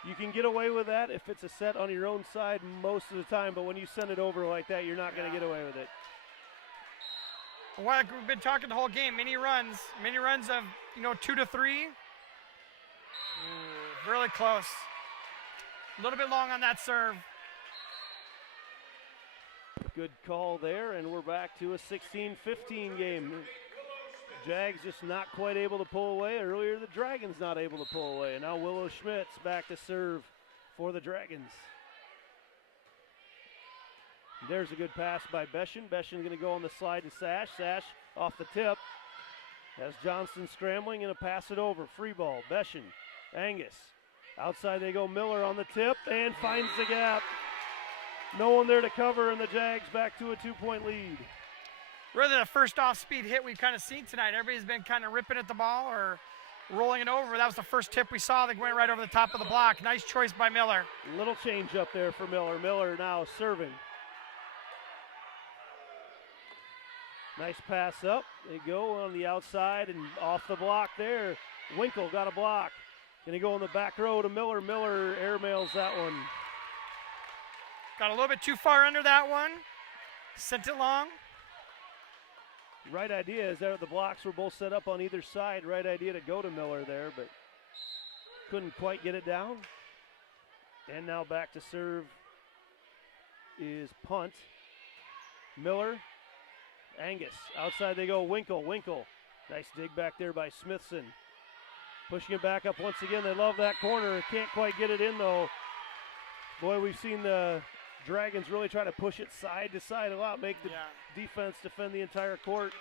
You can get away with that if it's a set on your own side most of the time, but when you send it over like that, you're not going to get away with it. Well, we've been talking the whole game, mini runs of 2 to 3. Really close. A little bit long on that serve. Good call there, and we're back to a 16-15 game. Jags just not quite able to pull away. Earlier, the Dragons not able to pull away. And now Willow Schmitz back to serve for the Dragons. There's a good pass by Beschen. Beschen going to go on the slide to Sash. Sash off the tip. Has Johnston scrambling and a pass it over. Free ball. Beschen. Angus. Outside they go. Miller on the tip and finds the gap. No one there to cover, and the Jags back to a 2-point lead. Really the first off-speed hit we've kind of seen tonight. Everybody's been kind of ripping at the ball or rolling it over. That was the first tip we saw that went right over the top of the block. Nice choice by Miller. Little change up there for Miller. Miller now serving. Nice pass up. They go on the outside and off the block there. Winkle got a block. Gonna go on the back row to Miller. Miller airmails that one. Got a little bit too far under that one. Sent it long. Right idea is that the blocks were both set up on either side. Right idea to go to Miller there, but couldn't quite get it down. And now back to serve is punt. Miller, Angus. Outside they go. Winkle. Nice dig back there by Smithson. Pushing it back up once again. They love that corner. Can't quite get it in though. Boy, we've seen the Dragons really try to push it side to side a lot, make the defense defend the entire court.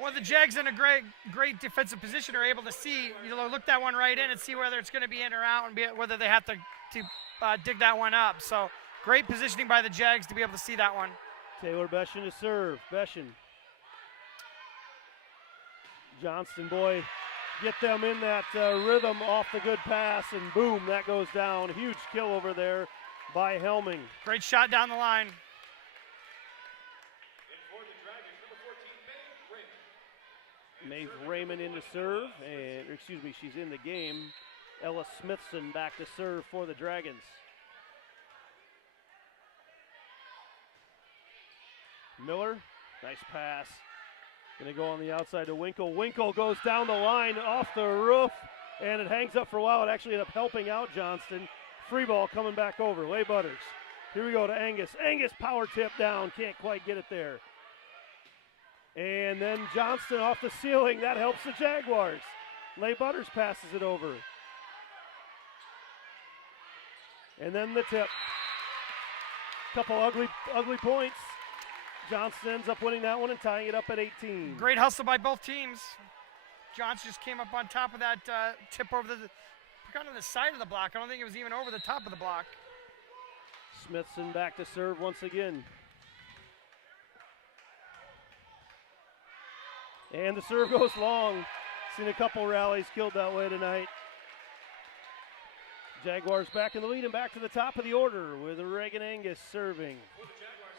Well, the Jags in a great defensive position are able to see, look that one right in and see whether it's going to be in or out and whether they have to dig that one up. So great positioning by the Jags to be able to see that one. Taylor Beshin to serve. Beshin. Johnston, boy, get them in that rhythm off the good pass, and boom, that goes down. Huge kill over there by Helming. Great shot down the line. Maeve Raymond in to serve, and excuse me, she's in the game. Ella Smithson back to serve for the Dragons. Miller, nice pass. Gonna go on the outside to Winkle. Winkle goes down the line off the roof, and it hangs up for a while. It actually ended up helping out Johnston. Free ball coming back over. Leigh Butters. Here we go to Angus. Angus power tip down. Can't quite get it there. And then Johnston off the ceiling. That helps the Jaguars. Leigh Butters passes it over. And then the tip. Couple ugly points. Johnston ends up winning that one and tying it up at 18. Great hustle by both teams. Johnston just came up on top of that tip over kind of the side of the block. I don't think it was even over the top of the block. Smithson back to serve once again. And the serve goes long. Seen a couple rallies killed that way tonight. Jaguars back in the lead and back to the top of the order with Reagan Angus serving.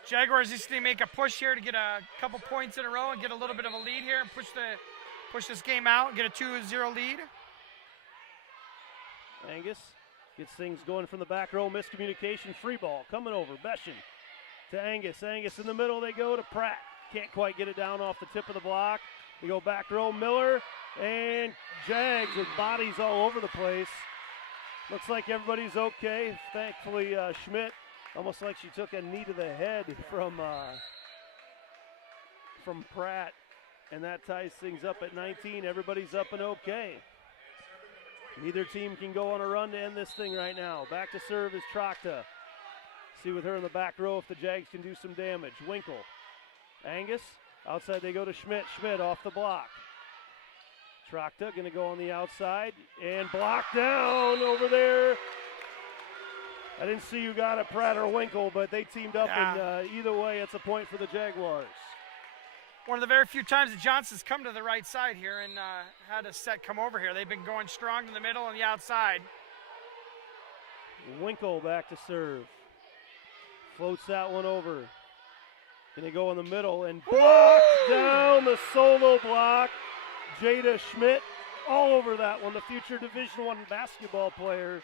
Jaguars just need to make a push here to get a couple points in a row and get a little bit of a lead here and push this game out and get a 2-0 lead. Angus gets things going from the back row. Miscommunication, free ball coming over. Beshin to Angus. Angus in the middle. They go to Pratt. Can't quite get it down off the tip of the block. We go back row. Miller and Jags with bodies all over the place. Looks like everybody's okay. Thankfully, Schmidt, almost like she took a knee to the head from Pratt, and that ties things up at 19. Everybody's up and okay. Neither team can go on a run to end this thing right now. Back to serve is Trachta. See with her in the back row if the Jags can do some damage. Winkle. Angus. Outside they go to Schmidt. Schmidt off the block. Trachta going to go on the outside and block down over there. I didn't see who got it, Pratt or Winkle, but they teamed up, and either way, it's a point for the Jaguars. One of the very few times that Johnson's come to the right side here and had a set come over here. They've been going strong in the middle and the outside. Winkle back to serve. Floats that one over. Going to go in the middle and block down the solo block. Jada Schmidt all over that one, the future Division I basketball player,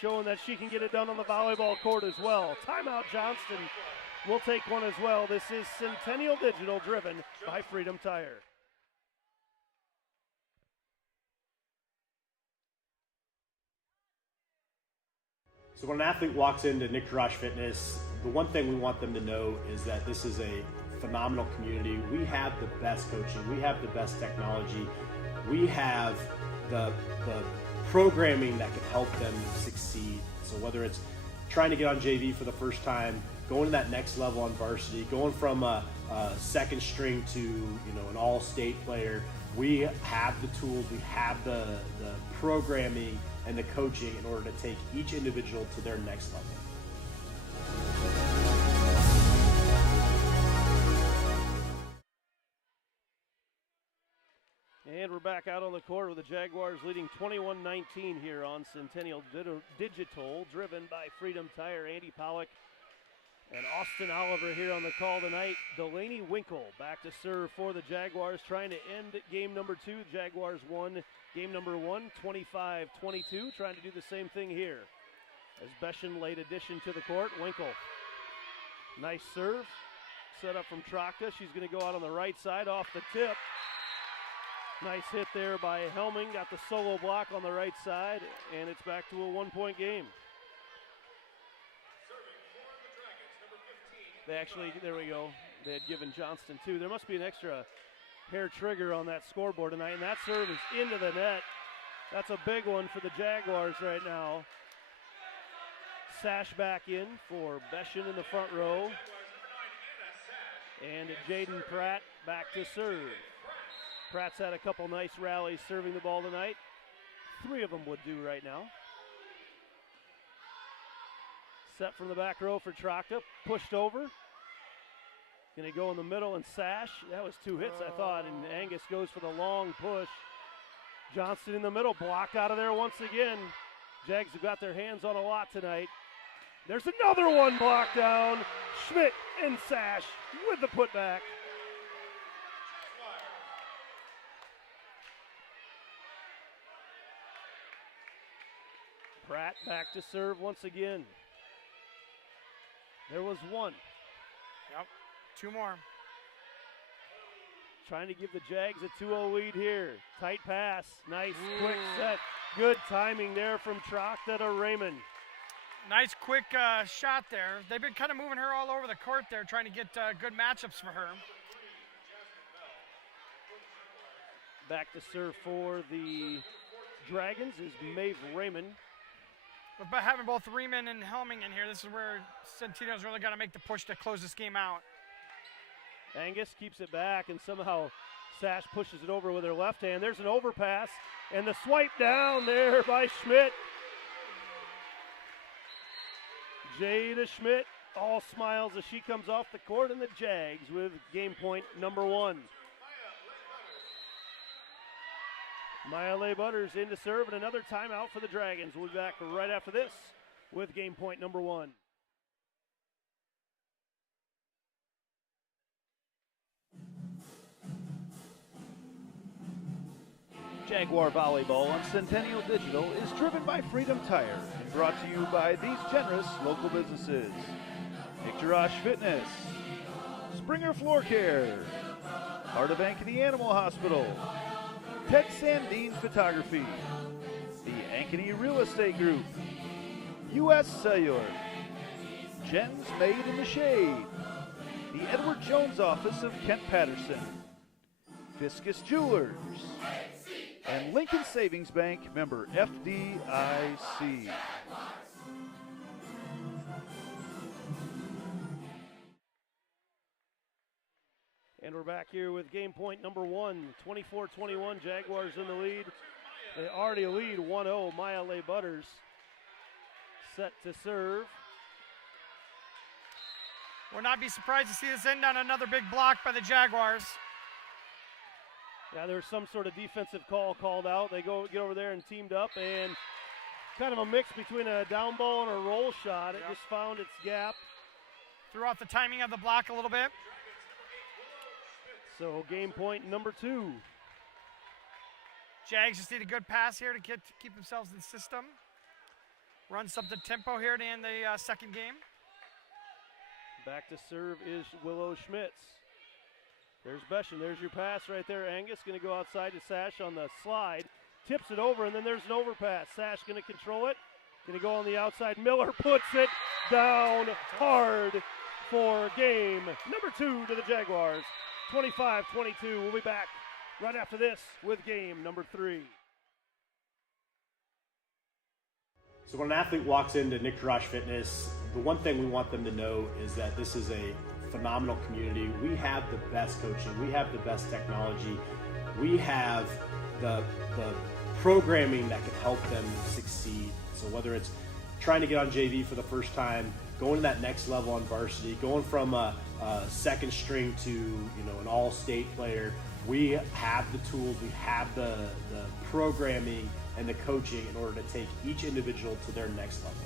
showing that she can get it done on the volleyball court as well. Timeout Johnston will take one as well. This is Centennial Digital, driven by Freedom Tire. So when an athlete walks into Nick Garage Fitness, the one thing we want them to know is that this is a phenomenal community. We have the best coaching. We have the best technology. We have the programming that can help them succeed. So whether it's trying to get on JV for the first time, going to that next level on varsity, going from a second string to an all-state player, we have the tools, we have the programming and the coaching in order to take each individual to their next level. And we're back out on the court with the Jaguars leading 21-19 here on Centennial Digital, driven by Freedom Tire. Andy Pollock and Austin Oliver here on the call tonight. Delaney Winkle back to serve for the Jaguars, trying to end game number 2. Jaguars won game number 1, 25-22, trying to do the same thing here. As Beshin late addition to the court, Winkle. Nice serve, set up from Trachta. She's going to go out on the right side off the tip. Nice hit there by Helming, got the solo block on the right side, and it's back to a 1-point game. They actually, there we go, they had given Johnston 2. There must be an extra hair trigger on that scoreboard tonight, and that serve is into the net. That's a big one for the Jaguars right now. Sash back in for Beshin in the front row. And Jaden Pratt back to serve. Pratt's had a couple nice rallies serving the ball tonight. 3 of them would do right now. Set from the back row for Trachta, pushed over. Gonna go in the middle and Sash. That was 2 hits, I thought, and Angus goes for the long push. Johnston in the middle, block out of there once again. Jags have got their hands on a lot tonight. There's another one blocked down. Schmidt and Sash with the putback. Pratt back to serve once again. There was 1. Yep, 2 more. Trying to give the Jags a 2-0 lead here. Tight pass, nice quick set. Good timing there from Trachta to Raymond. Nice quick shot there. They've been kind of moving her all over the court there, trying to get good matchups for her. Back to serve for the Dragons is Maeve Raymond. But by having both Riemann and Helming in here, this is where Centennial's really got to make the push to close this game out. Angus keeps it back, and somehow Sash pushes it over with her left hand. There's an overpass, and the swipe down there by Schmidt. Jada Schmidt, all smiles as she comes off the court, and the Jags with game point number 1. Maya Leigh Butters in to serve, and another timeout for the Dragons. We'll be back right after this with game point number 1. Jaguar Volleyball on Centennial Digital is driven by Freedom Tire and brought to you by these generous local businesses: Nictorosh Fitness, Springer Floor Care, Heart of Ankeny Animal Hospital, Ted Sandine Photography, the Ankeny Real Estate Group, U.S. Cellular, Jen's Made in the Shade, the Edward Jones Office of Kent Patterson, Fiscus Jewelers, and Lincoln Savings Bank, member FDIC. And we're back here with game point number 1, 24-21, Jaguars in the lead. They already lead 1-0. Maya Leigh Butters set to serve. We'll not be surprised to see this end on another big block by the Jaguars. Yeah, there was some sort of defensive call called out. They get over there and teamed up, and kind of a mix between a down ball and a roll shot. It just found its gap. Threw off the timing of the block a little bit. So game point number 2. Jags just need a good pass here to keep themselves in the system. Run something tempo here to end the second game. Back to serve is Willow Schmitz. There's Beshin. There's your pass right there. Angus going to go outside to Sash on the slide. Tips it over, and then there's an overpass. Sash going to control it. Going to go on the outside. Miller puts it down hard for game number 2 to the Jaguars. 25-22. We'll be back right after this with game number 3. So when an athlete walks into Nictorosh Fitness, the one thing we want them to know is that this is a phenomenal community. We have the best coaching. We have the best technology. We have the programming that can help them succeed. So whether it's trying to get on JV for the first time, going to that next level on varsity, going from a second string to an all-state player, we have the tools, we have the programming and the coaching in order to take each individual to their next level.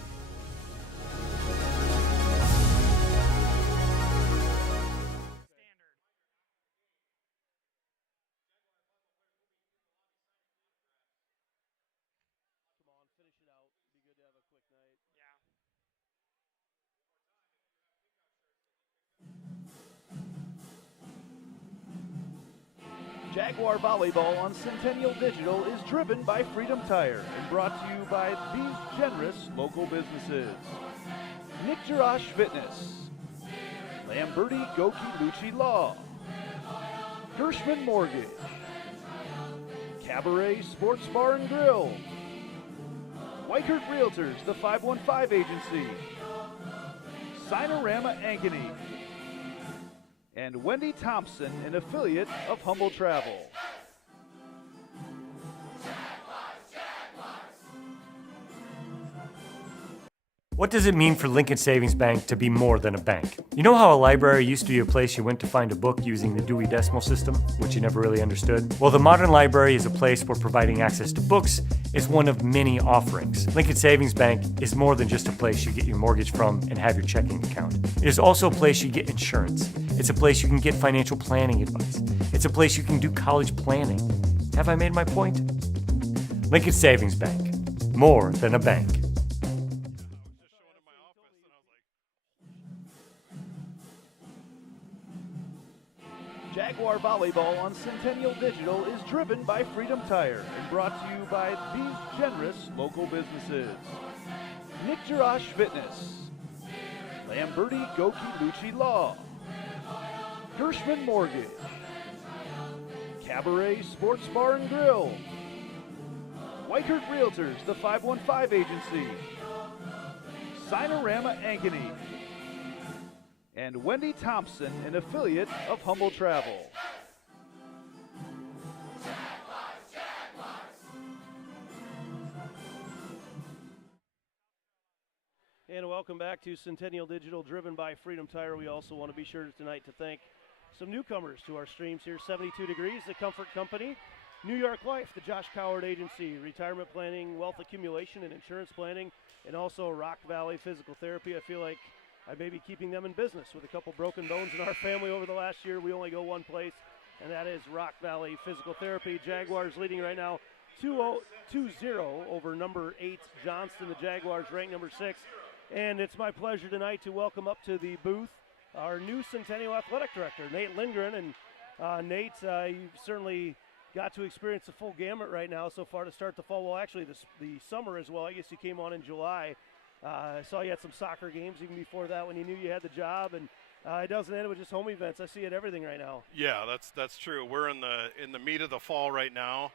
Jaguar Volleyball on Centennial Digital is driven by Freedom Tire and brought to you by these generous local businesses: Nictorosh Fitness, Lamberti Goki Lucci Law, Gershman Mortgage, Cabaret Sports Bar and Grill, Weichert Realtors, the 515 Agency, Sinorama Ankeny, and Wendy Thompson, an affiliate of Humble Travel. What does it mean for Lincoln Savings Bank to be more than a bank? You know how a library used to be a place you went to find a book using the Dewey Decimal System, which you never really understood? Well, the modern library is a place where providing access to books is one of many offerings. Lincoln Savings Bank is more than just a place you get your mortgage from and have your checking account. It is also a place you get insurance. It's a place you can get financial planning advice. It's a place you can do college planning. Have I made my point? Lincoln Savings Bank, more than a bank. Jaguar Volleyball on Centennial Digital is driven by Freedom Tire and brought to you by these generous local businesses. Nick Jarash Fitness, Lamberti Goki Lucci Law, Gershman Mortgage, Cabaret Sports Bar and Grill, Weichert Realtors, the 515 Agency, Sinorama Ankeny, and Wendy Thompson, an affiliate of Humble Travel. And welcome back to Centennial Digital, driven by Freedom Tire. We also want to be sure tonight to thank some newcomers to our streams here. 72 Degrees, the Comfort Company, New York Life, the Josh Coward Agency, Retirement Planning, Wealth Accumulation, and Insurance Planning, and also Rock Valley Physical Therapy. I feel like I may be keeping them in business with a couple broken bones in our family over the last year. We only go one place, and that is Rock Valley Physical Therapy. Jaguars leading right now 2-0 over number 8 Johnston. The Jaguars ranked number 6. And it's my pleasure tonight to welcome up to the booth our new Centennial Athletic Director, Nate Lindgren. And Nate, you've certainly got to experience the full gamut right now so far to start the fall. Well, actually, the summer as well. I guess you came on in July. I saw you had some soccer games even before that when you knew you had the job, and it doesn't end with just home events. I see it everything right now. Yeah, that's true. We're in the meat of the fall right now.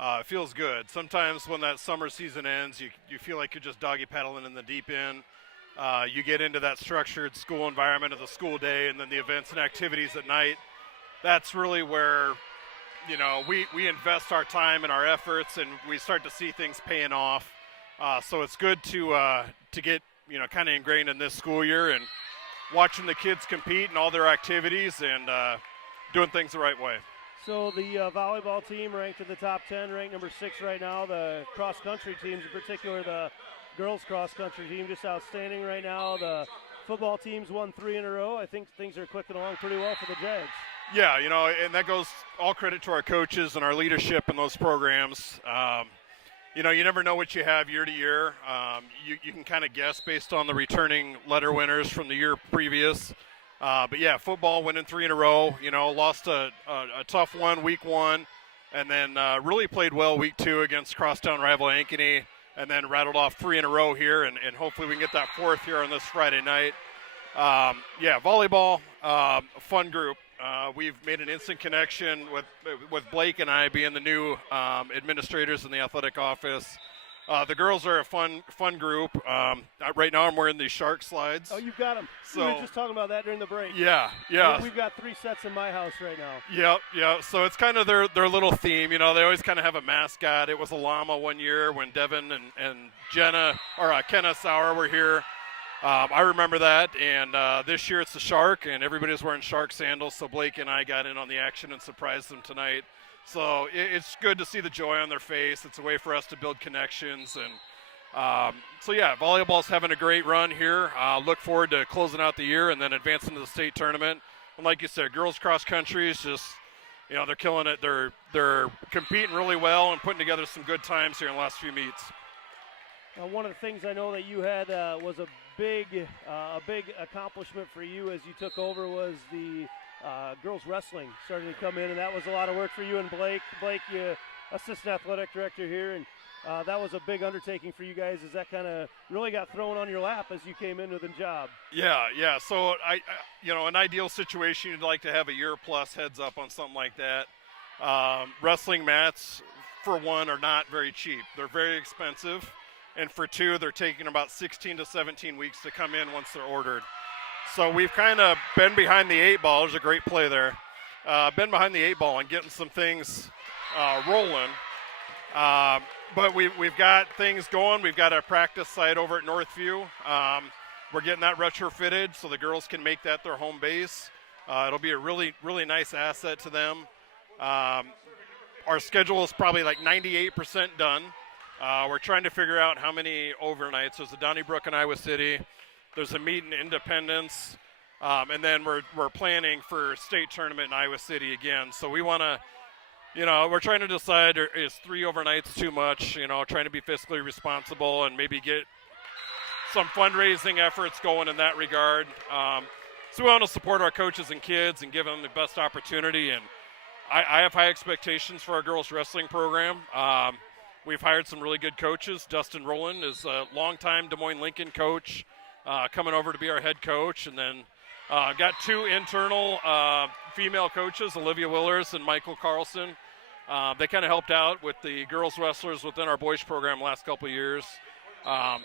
It feels good. Sometimes when that summer season ends, you feel like you're just doggy paddling in the deep end. You get into that structured school environment of the school day, and then the events and activities at night. That's really where we invest our time and our efforts, and we start to see things paying off. So it's good to get kind of ingrained in this school year and watching the kids compete in all their activities and doing things the right way. So the volleyball team ranked in the top 10, ranked number 6 right now. The cross-country teams, in particular the girls cross-country team, just outstanding right now. The football teams won 3 in a row. I think things are clicking along pretty well for the Jags. Yeah, and that goes all credit to our coaches and our leadership in those programs. You never know what you have year to year. You can kind of guess based on the returning letter winners from the year previous. But yeah, football winning 3 in a row. Lost a tough one week 1, and then really played well week 2 against crosstown rival Ankeny, and then rattled off 3 in a row here, and hopefully we can get that 4th here on this Friday night. Yeah, volleyball, fun group. We've made an instant connection with Blake and I being the new administrators in the athletic office. The girls are a fun group. Right now I'm wearing these shark slides. Oh, you've got them. So, we were just talking about that during the break. Yeah. We've got 3 sets in my house right now. Yeah. So it's kind of their little theme. They always kind of have a mascot. It was a llama one year when Devin and Jenna or Kenna Sauer were here. I remember that, and this year it's the shark, and everybody's wearing shark sandals, so Blake and I got in on the action and surprised them tonight. So it's good to see the joy on their face. It's a way for us to build connections, and so yeah, volleyball's having a great run here. Look forward to closing out the year and then advancing to the state tournament. And like you said, girls cross country is just, they're killing it. They're competing really well and putting together some good times here in the last few meets. One of the things I know that you had was a big accomplishment for you as you took over was the girls wrestling starting to come in, and that was a lot of work for you and Blake. Blake, you assistant athletic director here, and that was a big undertaking for you guys as that kind of really got thrown on your lap as you came in with the job. Yeah. So I an ideal situation, you'd like to have a year plus heads up on something like that. Wrestling mats, for one, are not very cheap. They're very expensive. and for 2, they're taking about 16 to 17 weeks to come in once they're ordered. So we've kind of been behind the 8 ball. There's a great play there. Been behind the 8 ball and getting some things rolling. But we've got things going. We've got a practice site over at Northview. We're getting that retrofitted so the girls can make that their home base. It'll be a really, really nice asset to them. Our schedule is probably like 98% done. We're trying to figure out how many overnights. There's a Donnybrook in Iowa City. There's a meet in Independence. And then we're planning for state tournament in Iowa City again. So we want to, we're trying to decide, is 3 overnights too much, trying to be fiscally responsible and maybe get some fundraising efforts going in that regard. So we want to support our coaches and kids and give them the best opportunity. And I have high expectations for our girls wrestling program. We've hired some really good coaches. Dustin Rowland is a longtime Des Moines Lincoln coach, coming over to be our head coach. And then got 2 internal female coaches, Olivia Willers and Michael Carlson. They kind of helped out with the girls wrestlers within our boys program last couple of years.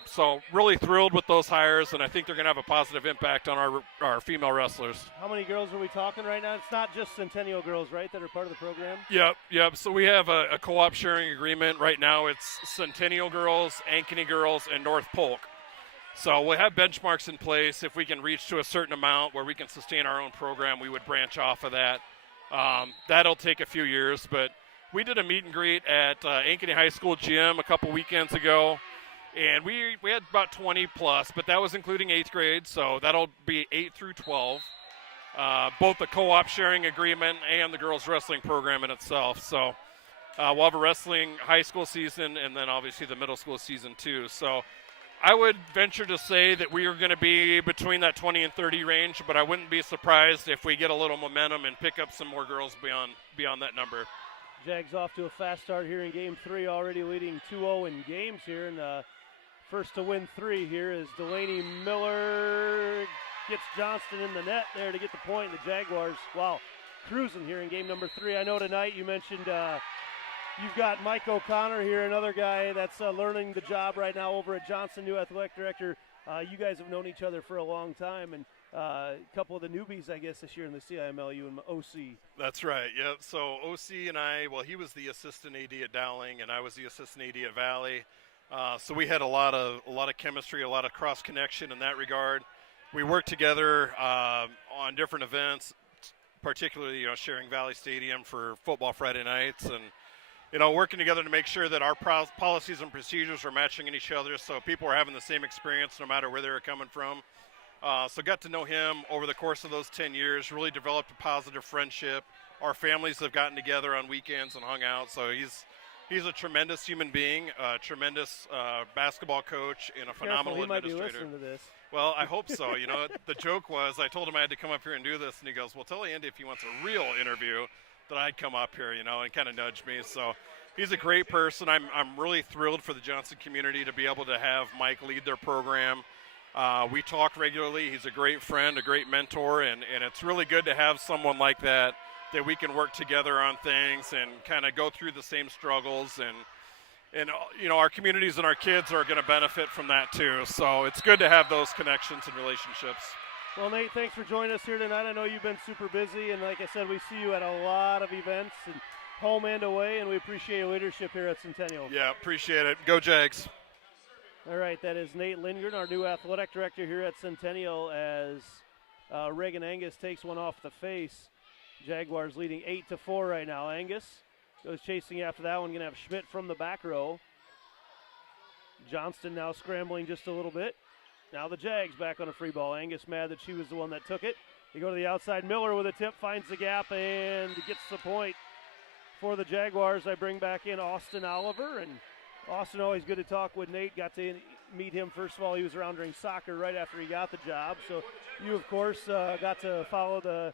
So really thrilled with those hires, and I think they're going to have a positive impact on our female wrestlers. How many girls are we talking right now? It's not just Centennial girls, right, that are part of the program? Yep. So we have a co-op sharing agreement. Right now it's Centennial girls, Ankeny girls, and North Polk. So we'll have benchmarks in place. If we can reach to a certain amount where we can sustain our own program, we would branch off of that. That'll take a few years, but we did a meet and greet at Ankeny High School gym a couple weekends ago. And we had about 20 plus, but that was including 8th grade, so that'll be 8 through 12, both the co-op sharing agreement and the girls wrestling program in itself. So we'll have a wrestling high school season and then obviously the middle school season too. So I would venture to say that we are going to be between that 20 and 30 range, but I wouldn't be surprised if we get a little momentum and pick up some more girls beyond that number. Jags off to a fast start here in Game 3, already leading 2-0 in games here, and first to win 3 here is Delaney Miller. Gets Johnston in the net there to get the point. The Jaguars, wow, cruising here in game number 3. I know tonight you mentioned you've got Mike O'Connor here, another guy that's learning the job right now over at Johnston, new athletic director. You guys have known each other for a long time, and a couple of the newbies, I guess, this year in the CIML, you and OC. That's right, yep. So OC and I, well, he was the assistant AD at Dowling, and I was the assistant AD at Valley. So we had a lot of chemistry, a lot of cross connection in that regard. We worked together on different events, particularly sharing Valley Stadium for football Friday nights, and working together to make sure that our policies and procedures are matching each other, so people are having the same experience no matter where they're coming from. So got to know him over the course of those 10 years. Really developed a positive friendship. Our families have gotten together on weekends and hung out. So He's a tremendous human being, a tremendous basketball coach, and a phenomenal administrator. He might be listening to this. Well, I hope so. The joke was I told him I had to come up here and do this, and he goes, well, tell Andy if he wants a real interview that I'd come up here, and kind of nudged me. So he's a great person. I'm really thrilled for the Johnston community to be able to have Mike lead their program. We talk regularly. He's a great friend, a great mentor, and it's really good to have someone like that we can work together on things and kind of go through the same struggles, and our communities and our kids are going to benefit from that too. So it's good to have those connections and relationships. Well, Nate, thanks for joining us here tonight. I know you've been super busy, and like I said, we see you at a lot of events and home and away, and we appreciate your leadership here at Centennial. Yeah, appreciate it. Go Jags. All right, that is Nate Lindgren, our new athletic director here at Centennial, as Reagan Angus takes one off the face. Jaguars leading 8-4 right now. Angus goes chasing after that one. Going to have Schmidt from the back row. Johnston now scrambling just a little bit. Now the Jags back on a free ball. Angus mad that she was the one that took it. They go to the outside. Miller with a tip, finds the gap, and gets the point for the Jaguars. I bring back in Austin Oliver, and Austin always good to talk with Nate. Got to meet him. First of all, he was around during soccer right after he got the job. So you, of course, got to follow the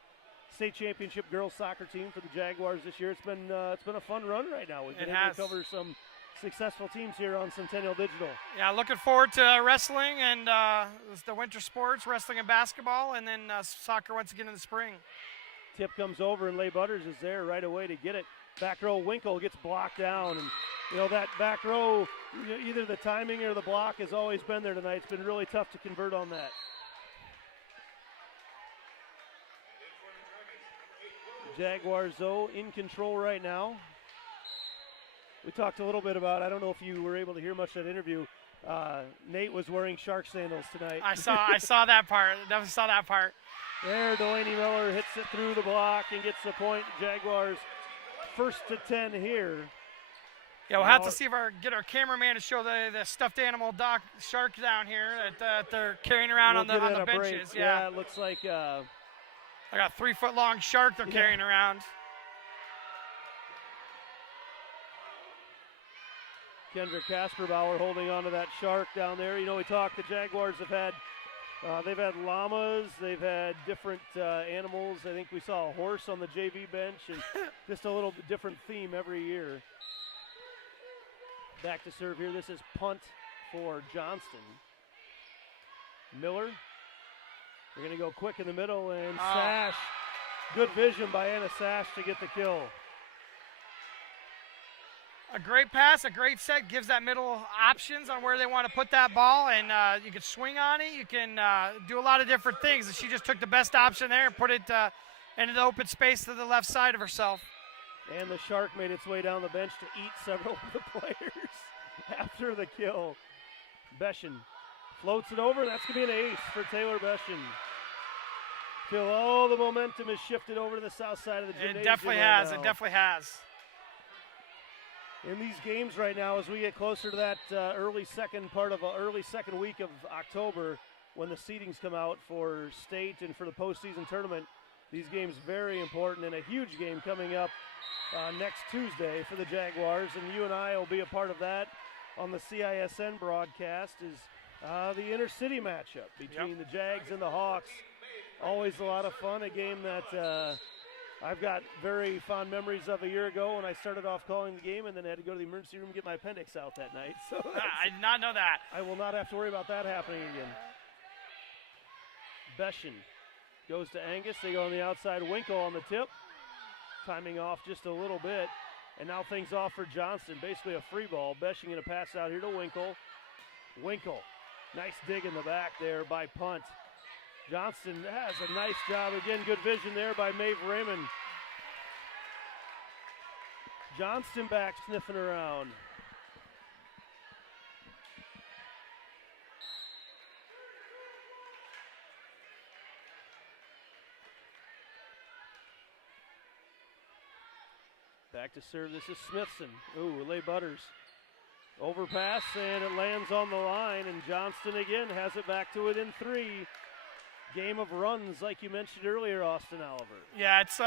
state championship girls soccer team for the Jaguars this year. It's been a fun run right now. We've been able to cover some successful teams here on Centennial Digital. Yeah, looking forward to wrestling and the winter sports, wrestling and basketball, and then soccer once again in the spring. Tip comes over, and Leigh Butters is there right away to get it. Back row Winkle gets blocked down, and you know, that back row, either the timing or the block has always been there tonight. It's been really tough to convert on that. Jaguars, though, in control right now. We talked a little bit about, I don't know if you were able to hear much of that interview. Nate was wearing shark sandals tonight. I saw that part. Definitely saw that part. There, Delaney Miller hits it through the block and gets the point. Jaguars first to 10 here. Yeah, we'll have to see if get our cameraman to show the stuffed animal shark down here that they're carrying around on the benches. Break. Yeah, it looks like I got a 3-foot-long shark they're carrying around. Kendrick Kasperbauer holding on to that shark down there. You know, we talked, the Jaguars have had, they've had llamas, they've had different animals. I think we saw a horse on the JV bench, and just a little bit different theme every year. Back to serve here. This is punt for Johnston. Miller. We're going to go quick in the middle, and Sash. Good vision by Anna Sash to get the kill. A great pass, a great set, gives that middle options on where they want to put that ball, and you can swing on it. You can do a lot of different things. And she just took the best option there and put it into the open space to the left side of herself. And the shark made its way down the bench to eat several of the players after the kill. Beshin floats it over. That's going to be an ace for Taylor Beshin. Feel all the momentum is shifted over to the south side of the gymnasium. It definitely has. It definitely has. In these games right now, as we get closer to that early second week of October, when the seedings come out for state and for the postseason tournament, these games very important, and a huge game coming up next Tuesday for the Jaguars, and you and I will be a part of that on the CISN broadcast, is the intercity matchup between the Jags and the Hawks. Always a lot of fun, a game that I've got very fond memories of a year ago when I started off calling the game and then had to go to the emergency room and get my appendix out that night. So I did not know that. I will not have to worry about that happening again. Beshin goes to Angus. They go on the outside. Winkle on the tip. Timing off just a little bit. And now things off for Johnston. Basically a free ball. Beshin going to pass out here to Winkle. Winkle. Nice dig in the back there by Punt. Johnston has a nice job. Again, good vision there by Maeve Raymond. Johnston back sniffing around. Back to serve. This is Smithson. Ooh, Lay Butters. Overpass, and it lands on the line, and Johnston again has it back to within 3. Game of runs, like you mentioned earlier, Austin Oliver. Yeah, it's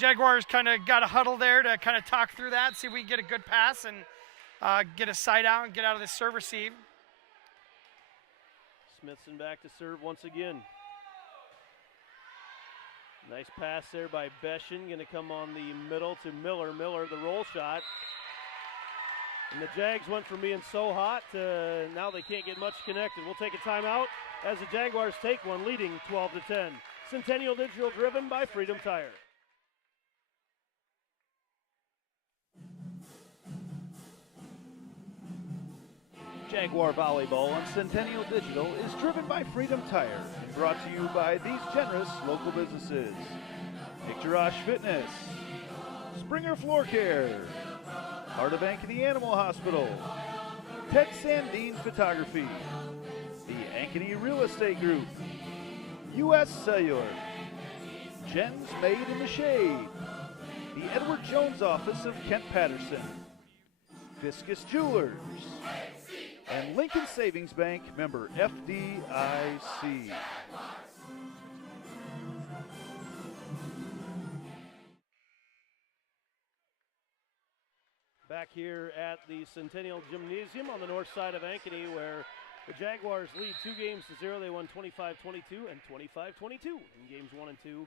Jaguars kind of got a huddle there to kind of talk through that, see if we can get a good pass and get a side out and get out of this serve receive. Smithson back to serve once again. Nice pass there by Beshin, going to come on the middle to Miller. Miller, the roll shot. And the Jags went from being so hot to now they can't get much connected. We'll take a timeout as the Jaguars take one, leading 12-10. Centennial Digital, driven by Freedom Tire. Jaguar Volleyball on Centennial Digital is driven by Freedom Tire and brought to you by these generous local businesses: Intermission Fitness, Springer Floor Care, Heart of Ankeny Animal Hospital, Ted Sandine Photography, the Ankeny Real Estate Group, U.S. Cellular, Jen's Made in the Shade, the Edward Jones Office of Kent Patterson, Fiscus Jewelers, and Lincoln Savings Bank, member FDIC. Back here at the Centennial Gymnasium on the north side of Ankeny, where the Jaguars lead 2-0. They won 25-22 and 25-22 in games 1 and 2.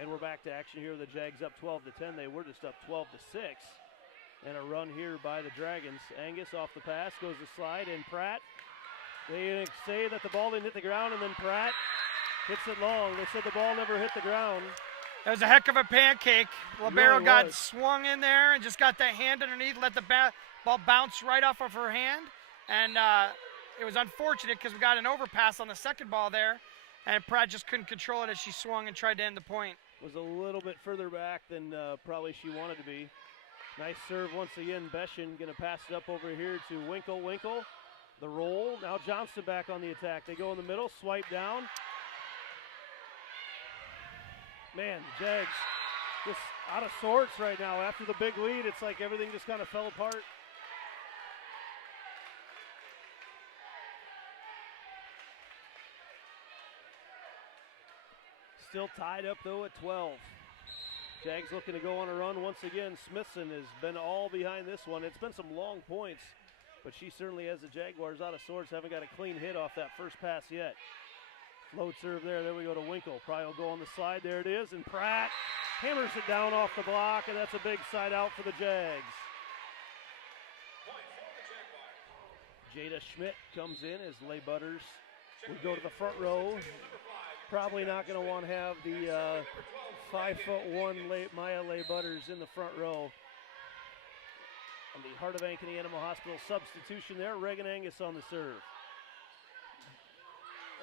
And we're back to action here. The Jags up 12-10. They were just up 12-6. And a run here by the Dragons. Angus off the pass, goes to slide, and Pratt. They say that the ball didn't hit the ground, and then Pratt hits it long. They said the ball never hit the ground. It was a heck of a pancake. Libero really got was. swung in there and just got that hand underneath, let the ball bounce right off of her hand. And it was unfortunate because we got an overpass on the second ball there, and Pratt just couldn't control it as she swung and tried to end the point. Was a little bit further back than probably she wanted to be. Nice serve once again. Beshin going to pass it up over here to Winkle. Winkle, the roll. Now Johnston back on the attack. They go in the middle, swipe down. Man, Jags just out of sorts right now. After the big lead, it's like everything just kind of fell apart. Still tied up, though, at 12. Jags looking to go on a run once again. Smithson has been all behind this one. It's been some long points, but she certainly has the Jaguars out of sorts. Haven't got a clean hit off that first pass yet. Float serve there. There we go to Winkle. Probably will go on the slide. There it is. And Pratt hammers it down off the block, and that's a big side out for the Jags. Jada Schmidt comes in as Leigh Butters would go to the front row. Probably not going to want to have the 5'1" Maya Leigh Butters in the front row. On the Heart of Ankeny Animal Hospital substitution there, Reagan Angus on the serve.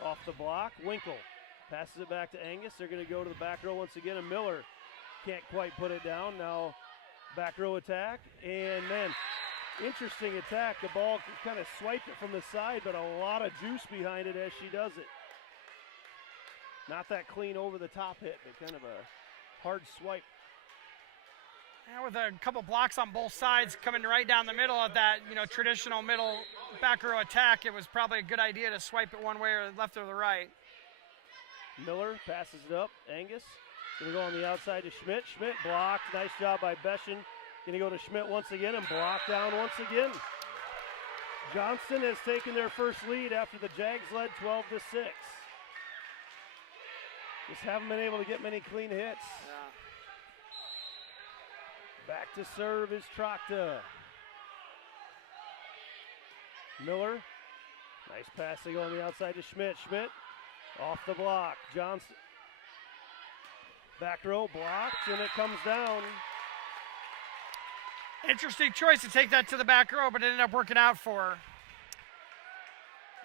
Off the block, Winkle passes it back to Angus. They're going to go to the back row once again, and Miller can't quite put it down. Now back row attack, and man, interesting attack. The ball kind of swiped it from the side, but a lot of juice behind it as she does it. Not that clean over the top hit, but kind of a hard swipe. And with a couple blocks on both sides coming right down the middle of that, traditional middle back row attack, it was probably a good idea to swipe it one way or left or the right. Miller passes it up. Angus going to go on the outside to Schmidt. Schmidt blocked. Nice job by Beshin. Going to go to Schmidt once again and block down once again. Johnston has taken their first lead after the Jags led 12-6. Just haven't been able to get many clean hits. Yeah. Back to serve is Trachta. Miller. Nice passing on the outside to Schmidt. Schmidt off the block. Johnston. Back row blocked, and it comes down. Interesting choice to take that to the back row, but it ended up working out for her.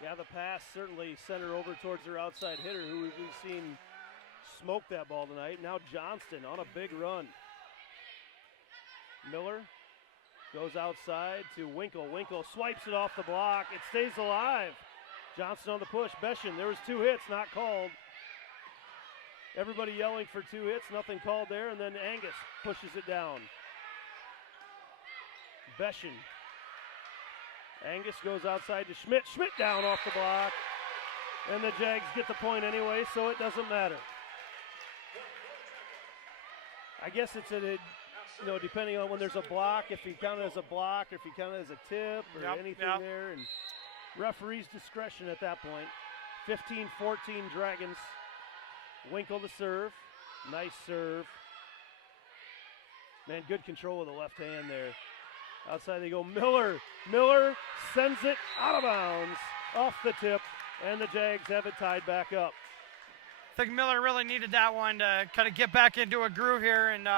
Yeah, the pass certainly sent her over towards her outside hitter, who we've seen smoke that ball tonight. Now Johnston on a big run. Miller goes outside to Winkle. Winkle swipes it off the block. It stays alive. Johnston on the push. Beshin, there was 2 hits, not called. Everybody yelling for 2 hits, nothing called there, and then Angus pushes it down. Beshin. Angus goes outside to Schmidt. Schmidt down off the block. And the Jags get the point anyway, so it doesn't matter. I guess it's depending on when there's a block, if you count it as a block, or if you count it as a tip, or anything there, and referee's discretion at that point. 15-14 Dragons. Winkle to serve. Nice serve. Man, good control with the left hand there. Outside they go. Miller. Miller sends it out of bounds off the tip, and the Jags have it tied back up. I think Miller really needed that one to kind of get back into a groove here and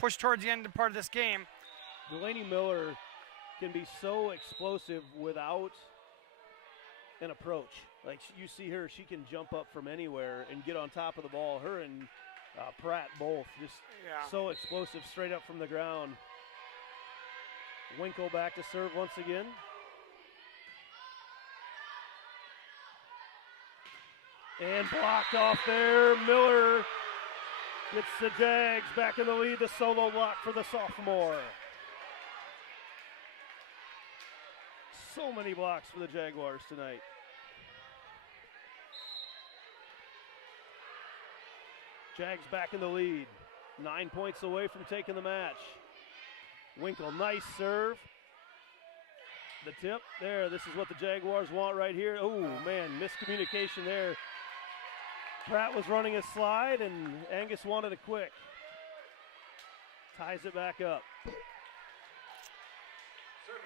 push towards the end part of this game. Delaney Miller can be so explosive without an approach. Like you see her, she can jump up from anywhere and get on top of the ball. Her and Pratt both just so explosive straight up from the ground. Winkle back to serve once again. And blocked off there. Miller gets the Jags back in the lead. The solo block for the sophomore. So many blocks for the Jaguars tonight. Jags back in the lead. 9 points away from taking the match. Winkle, nice serve. The tip there. This is what the Jaguars want right here. Oh, man, miscommunication there. Pratt was running a slide, and Angus wanted it quick. Ties it back up.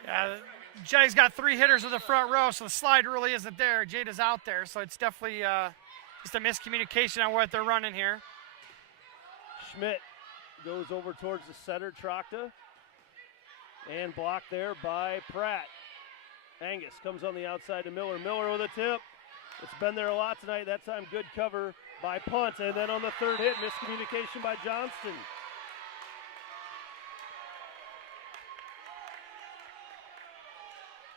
Yeah, Jay's got 3 hitters in the front row, so the slide really isn't there. Jada's out there, so it's definitely just a miscommunication on what they're running here. Schmidt goes over towards the setter, Trachta, and blocked there by Pratt. Angus comes on the outside to Miller. Miller with a tip. It's been there a lot tonight. That time good cover by Punt. And then on the third hit, miscommunication by Johnston.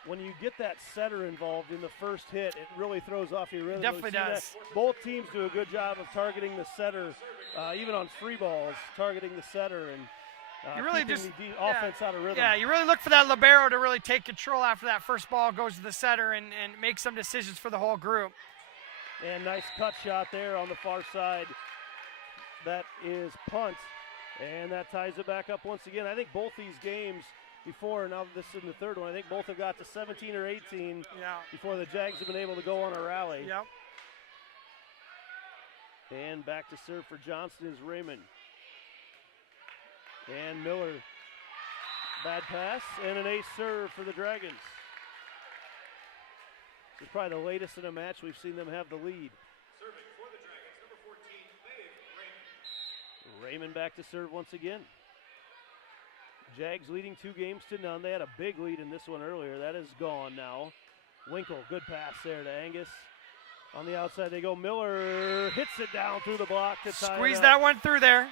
When you get that setter involved in the first hit, it really throws off your rhythm. It definitely does. Both teams do a good job of targeting the setter, even on free balls, targeting the setter and you really keeping just the offense out of rhythm. Yeah, you really look for that libero to really take control after that first ball goes to the setter and make some decisions for the whole group. And nice cut shot there on the far side. That is Punt, and that ties it back up once again. I think both these games before, now this is in the third one, I think both have got to 17 or 18 before the Jags have been able to go on a rally. Yep. And back to serve for Johnston is Raymond. And Miller, bad pass, and an ace serve for the Dragons. This is probably the latest in a match we've seen them have the lead. Serving for the Dragons, number 14, Raymond. Raymond back to serve once again. Jags leading 2-0. They had a big lead in this one earlier. That is gone now. Winkle, good pass there to Angus. On the outside they go. Miller hits it down through the block to tie Squeeze it that up. one through there.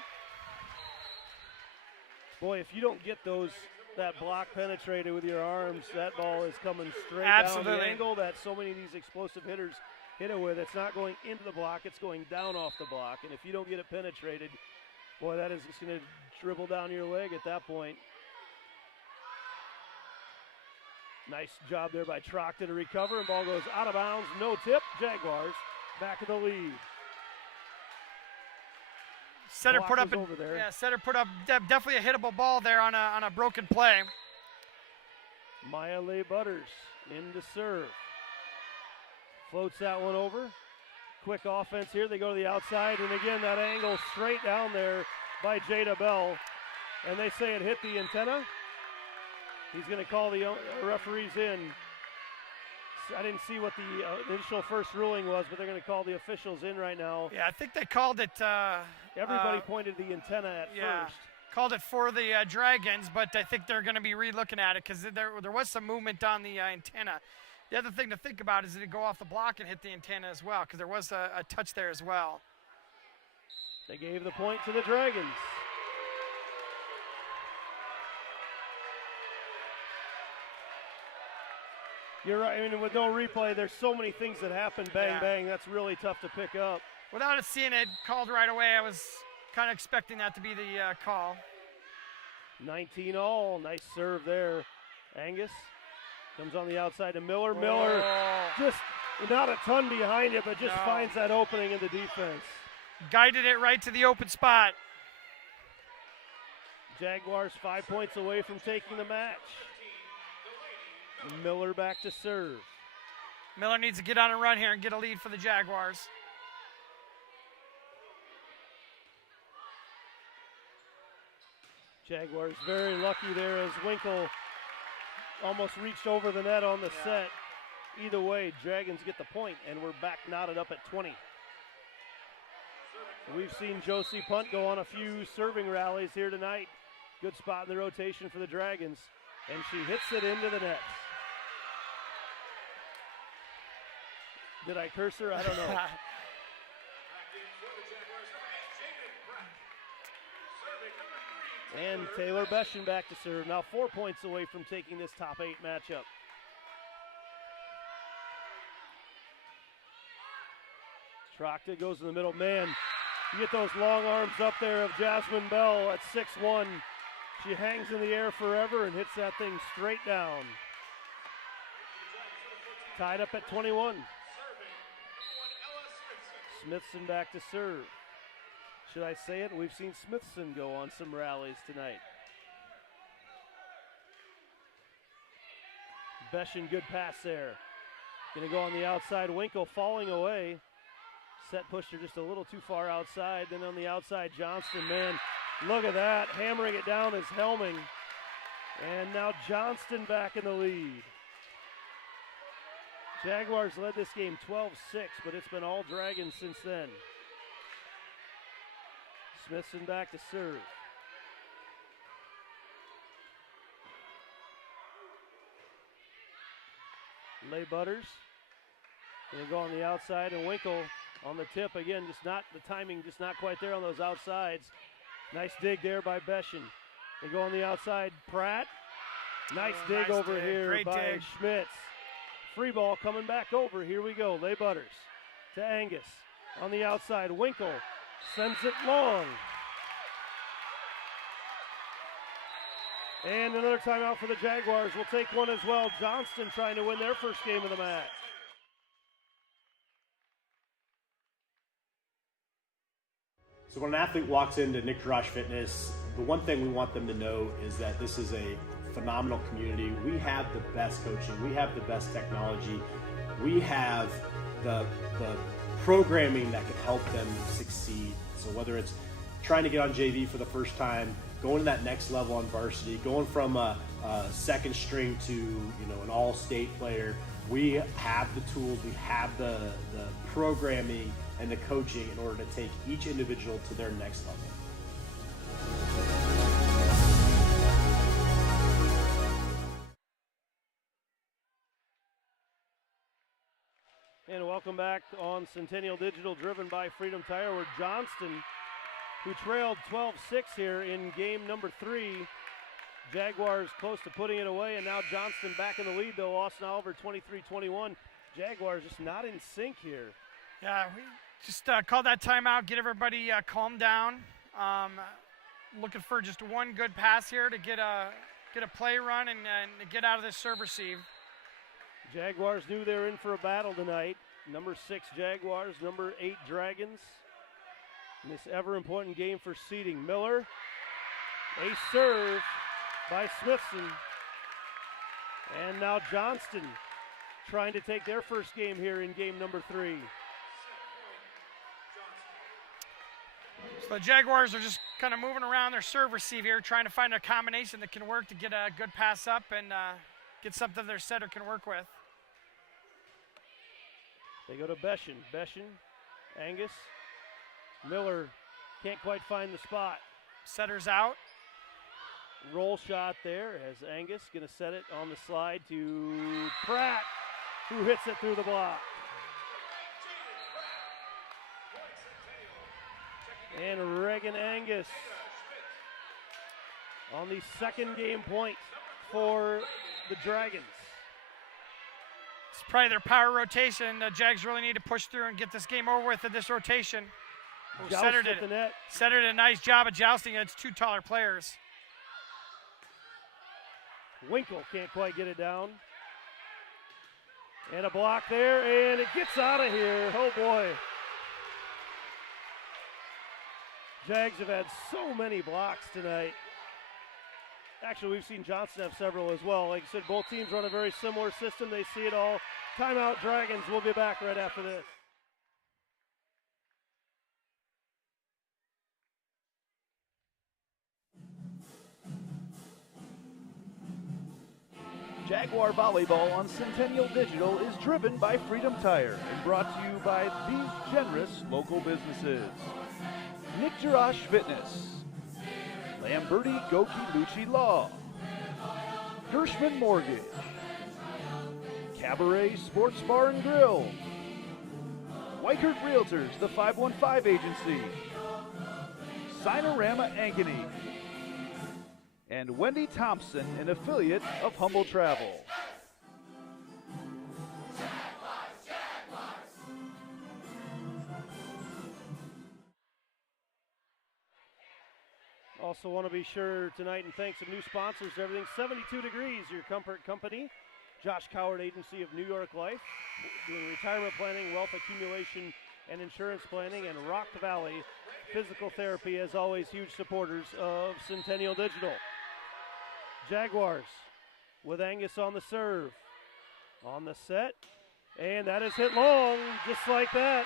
Boy, if you don't get that block penetrated with your arms, that ball is coming straight Absolutely. down the angle that so many of these explosive hitters hit it with. It's not going into the block, it's going down off the block. And if you don't get it penetrated, boy, that is just going to dribble down your leg at that point. Nice job there by Trachta to recover, and ball goes out of bounds. No tip. Jaguars back in the lead. Setter Block put up was over there. Yeah, setter put up definitely a hittable ball there on a broken play. Maya Leigh Butters in to serve. Floats that one over. Quick offense here. They go to the outside, and again that angle straight down there by Jada Bell. And they say it hit the antenna. He's going to call the referees in. I didn't see what the initial first ruling was, but they're going to call the officials in right now. Yeah, I think they called it. Everybody pointed to the antenna at first. Called it for the Dragons, but I think they're going to be re-looking at it because there was some movement on the antenna. The other thing to think about is did it go off the block and hit the antenna as well, because there was a touch there as well. They gave the point to the Dragons. You're right. I mean, with no replay, there's so many things that happen. Bang, bang. That's really tough to pick up. Without seeing it called right away, I was kind of expecting that to be the call. 19-all. Nice serve there. Angus comes on the outside to Miller. Miller just not a ton behind it, but just finds that opening in the defense. Guided it right to the open spot. Jaguars 5 points away from taking the match. Miller back to serve. Miller needs to get on a run here and get a lead for the Jaguars. Jaguars very lucky there as Winkle almost reached over the net on the set. Either way, Dragons get the point, and we're back knotted up at 20. We've seen Josie Punt go on a few serving rallies here tonight. Good spot in the rotation for the Dragons, and she hits it into the net. Did I curse her? I don't know. And Taylor Beshin back to serve. Now 4 points away from taking this top 8 matchup. Trachta goes in the middle. Man, you get those long arms up there of Jasmine Bell at 6'1". She hangs in the air forever and hits that thing straight down. Tied up at 21. Smithson back to serve. Should I say it? We've seen Smithson go on some rallies tonight. Beshin, good pass there. Gonna go on the outside. Winkle falling away. Set pushed her just a little too far outside. Then on the outside, Johnston, man, look at that. Hammering it down is Helming. And now Johnston back in the lead. Jaguars led this game 12-6, but it's been all Dragons since then. Smithson back to serve. Lay Butters. Gonna go on the outside, and Winkle on the tip again. Just not the timing, just not quite there on those outsides. Nice dig there by Beshin. They go on the outside. Pratt. Nice dig over here Great by dig. Schmitz. Free ball coming back over. Here we go. Lay Butters to Angus on the outside. Winkle sends it long. And another timeout for the Jaguars. We'll take one as well. Johnston trying to win their first game of the match. So when an athlete walks into Nick Drosh Fitness, the one thing we want them to know is that this is a phenomenal community. We have the best coaching. We have the best technology. We have the programming that can help them succeed. So whether it's trying to get on JV for the first time, going to that next level on varsity, going from a second string to an all-state player, we have the tools, we have the programming and the coaching in order to take each individual to their next level. And welcome back on Centennial Digital, driven by Freedom Tire, where Johnston, who trailed 12-6 here in game number 3. Jaguars close to putting it away, and now Johnston back in the lead, though. Austin Oliver 23-21. Jaguars just not in sync here. Yeah, we just call that timeout, get everybody calmed down. Looking for just one good pass here to get a play run and get out of this serve receive. Jaguars knew they were in for a battle tonight. Number 6 Jaguars, number 8 Dragons. In this ever important game for seeding. Miller, a serve by Smithson. And now Johnston trying to take their first game here in game number 3. So the Jaguars are just kind of moving around their serve receive here, trying to find a combination that can work to get a good pass up and get something their setter can work with. They go to Beshin. Beshin, Angus. Miller can't quite find the spot. Setter's out. Roll shot there as Angus going to set it on the slide to Pratt, who hits it through the block. And Reagan Angus on the second game point for the Dragons. It's probably their power rotation. The Jags really need to push through and get this game over with in this rotation. Setter did a nice job of jousting against 2 taller players. Winkle can't quite get it down. And a block there, and it gets out of here. Oh boy. Jags have had so many blocks tonight. Actually, we've seen Johnston have several as well. Like I said, both teams run a very similar system. They see it all. Timeout, Dragons. We'll be back right after this. Jaguar Volleyball on Centennial Digital is driven by Freedom Tire and brought to you by these generous local businesses. Nick Drosh Fitness, Lamberti Goki Lucci Law, Gershman Mortgage, Cabaret Sports Bar and Grill, Weichert Realtors, the 515 Agency, Sinorama Ankeny, and Wendy Thompson, an affiliate of Humble Travel. Also want to be sure tonight and thank some new sponsors. Everything 72 Degrees, your comfort company. Josh Coward Agency of New York Life, doing retirement planning, wealth accumulation, and insurance planning. And Rock Valley Physical Therapy, as always, huge supporters of Centennial Digital. Jaguars with Angus on the serve. On the set. And that is hit long, just like that.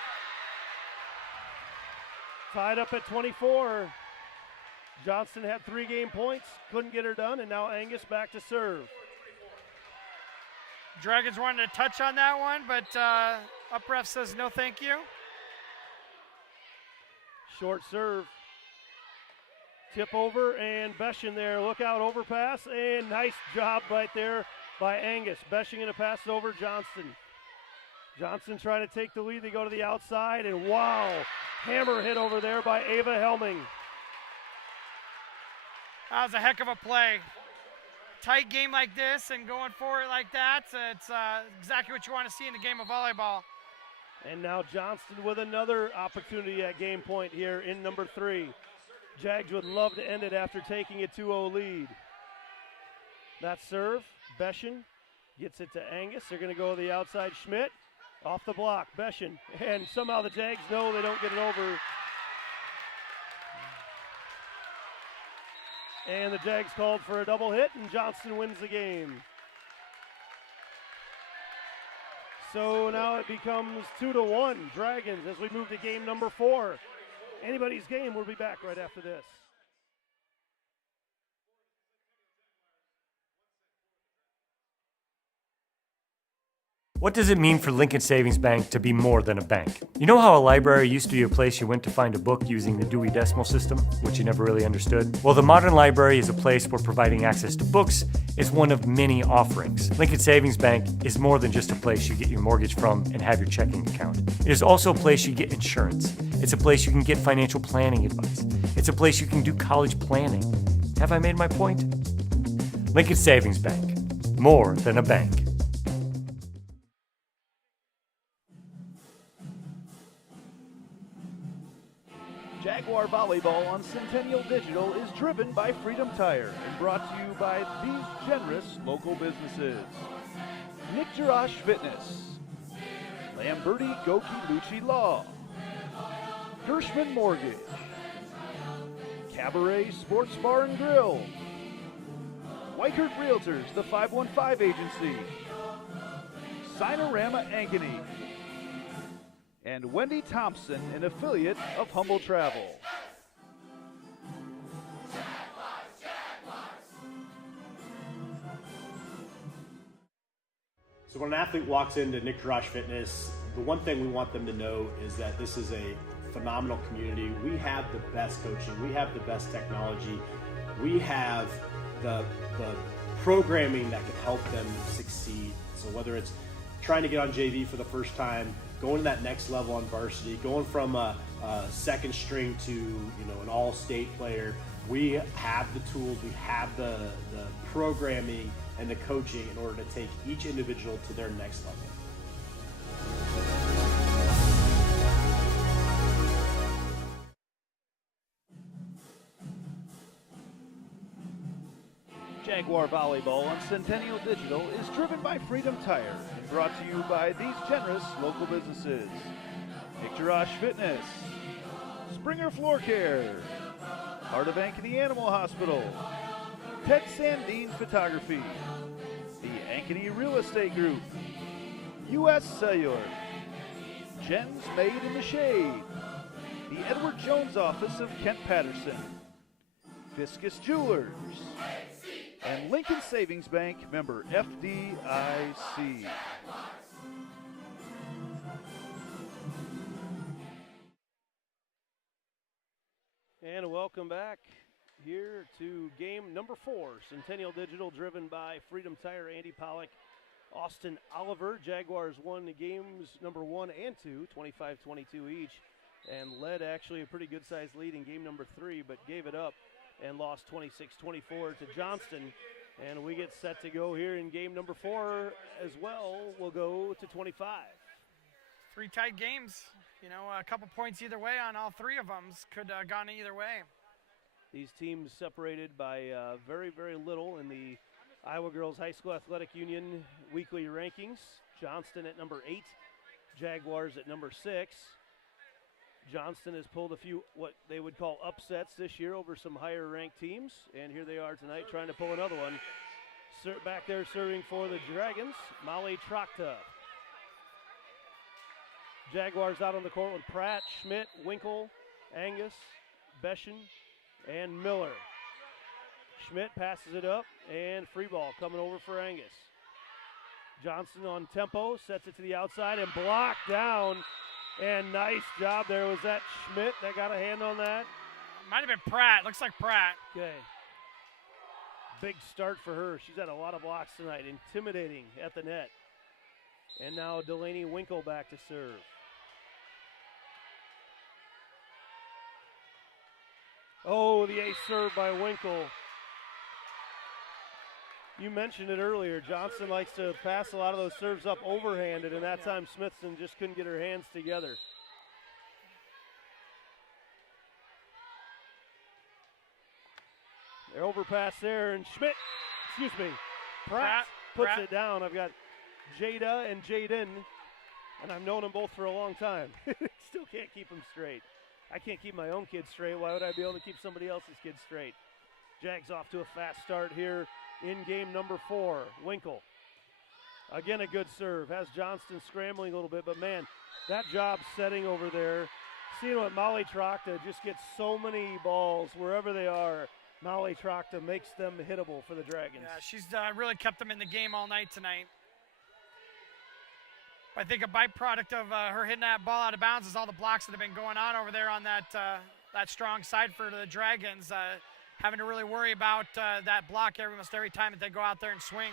Tied up at 24. Johnston had 3 game points, couldn't get her done, and now Angus back to serve. Dragons wanted to touch on that one, but up ref says no thank you. Short serve. Tip over, and Besh in there. Look out, overpass, and nice job right there by Angus. Beshing in a pass over Johnston. Johnston trying to take the lead. They go to the outside, and wow, hammer hit over there by Ava Helming. That was a heck of a play. Tight game like this and going for it like that, it's exactly what you want to see in the game of volleyball. And now Johnston with another opportunity at game point here in number 3. Jags would love to end it after taking a 2-0 lead. That serve, Beshin gets it to Angus. They're going to go to the outside. Schmidt off the block. Beshin, and somehow the Jags know they don't get it over. And the Jags called for a double hit, and Johnston wins the game. So now it becomes 2-1 Dragons as we move to game number 4. Anybody's game. We'll be back right after this. What does it mean for Lincoln Savings Bank to be more than a bank? You know how a library used to be a place you went to find a book using the Dewey Decimal System, which you never really understood? Well, the modern library is a place where providing access to books is one of many offerings. Lincoln Savings Bank is more than just a place you get your mortgage from and have your checking account. It is also a place you get insurance. It's a place you can get financial planning advice. It's a place you can do college planning. Have I made my point? Lincoln Savings Bank, more than a bank. Jaguar Volleyball on Centennial Digital is driven by Freedom Tire and brought to you by these generous local businesses. Nick Jarash Fitness, Lamberti Goki Lucci Law, Gershman Mortgage, Cabaret Sports Bar and Grill, Weichert Realtors, the 515 Agency, Sinorama Ankeny, and Wendy Thompson, an affiliate of Humble Travel. So when an athlete walks into Nick Jarash Fitness, the one thing we want them to know is that this is a phenomenal community. We have the best coaching. We have the best technology. We have the programming that can help them succeed. So whether it's trying to get on JV for the first time, going to that next level on varsity, going from a second string to an all-state player, we have the tools, we have the programming and the coaching in order to take each individual to their next level. Jaguar Volleyball on Centennial Digital is driven by Freedom Tire and brought to you by these generous local businesses. Nick Jarash Fitness, Springer Floor Care, Heart of Ankeny Animal Hospital, Ted Sandine Photography, the Ankeny Real Estate Group, U.S. Cellular, Jen's Made in the Shade, the Edward Jones Office of Kent Patterson, Fiscus Jewelers, and Lincoln Savings Bank, member FDIC. And welcome back here to game number 4. Centennial Digital driven by Freedom Tire, Andy Pollock, Austin Oliver. Jaguars won the games number 1 and 2, 25-22 each, and led actually a pretty good-sized lead in game number 3, but gave it up and lost 26-24 to Johnston. And we get set to go here in game number 4 as well. We'll go to 25. 3 tight games. A couple points either way on all 3 of them. Could have gone either way. These teams separated by very, very little in the Iowa Girls High School Athletic Union weekly rankings. Johnston at number 8, Jaguars at number 6. Johnston has pulled a few what they would call upsets this year over some higher ranked teams, and here they are tonight trying to pull another one. Back there serving for the Dragons, Molly Trakta. Jaguars out on the court with Pratt, Schmidt, Winkle, Angus, Beshin, and Miller. Schmidt passes it up, and free ball coming over for Angus. Johnston on tempo, sets it to the outside, and blocked down. And nice job there. Was that Schmidt that got a hand on that? Might have been Pratt. Looks like Pratt. Okay. Big start for her. She's had a lot of blocks tonight, intimidating at the net. And now Delaney Winkle back to serve. Oh, the ace serve by Winkle. You mentioned it earlier. Johnston likes to pass a lot of those serves up overhanded, and that time Smithson just couldn't get her hands together. They're overpass there, and Pratt puts it down. I've got Jada and Jaden, and I've known them both for a long time. Still can't keep them straight. I can't keep my own kids straight. Why would I be able to keep somebody else's kids straight? Jags off to a fast start here in game number 4. Winkle. Again, a good serve. Has Johnston scrambling a little bit, but man, that job setting over there. Seeing what Molly Trachta just gets so many balls wherever they are. Molly Trachta makes them hittable for the Dragons. Yeah, she's really kept them in the game all night tonight. I think a byproduct of her hitting that ball out of bounds is all the blocks that have been going on over there on that strong side for the Dragons. Having to really worry about that block almost every time that they go out there and swing.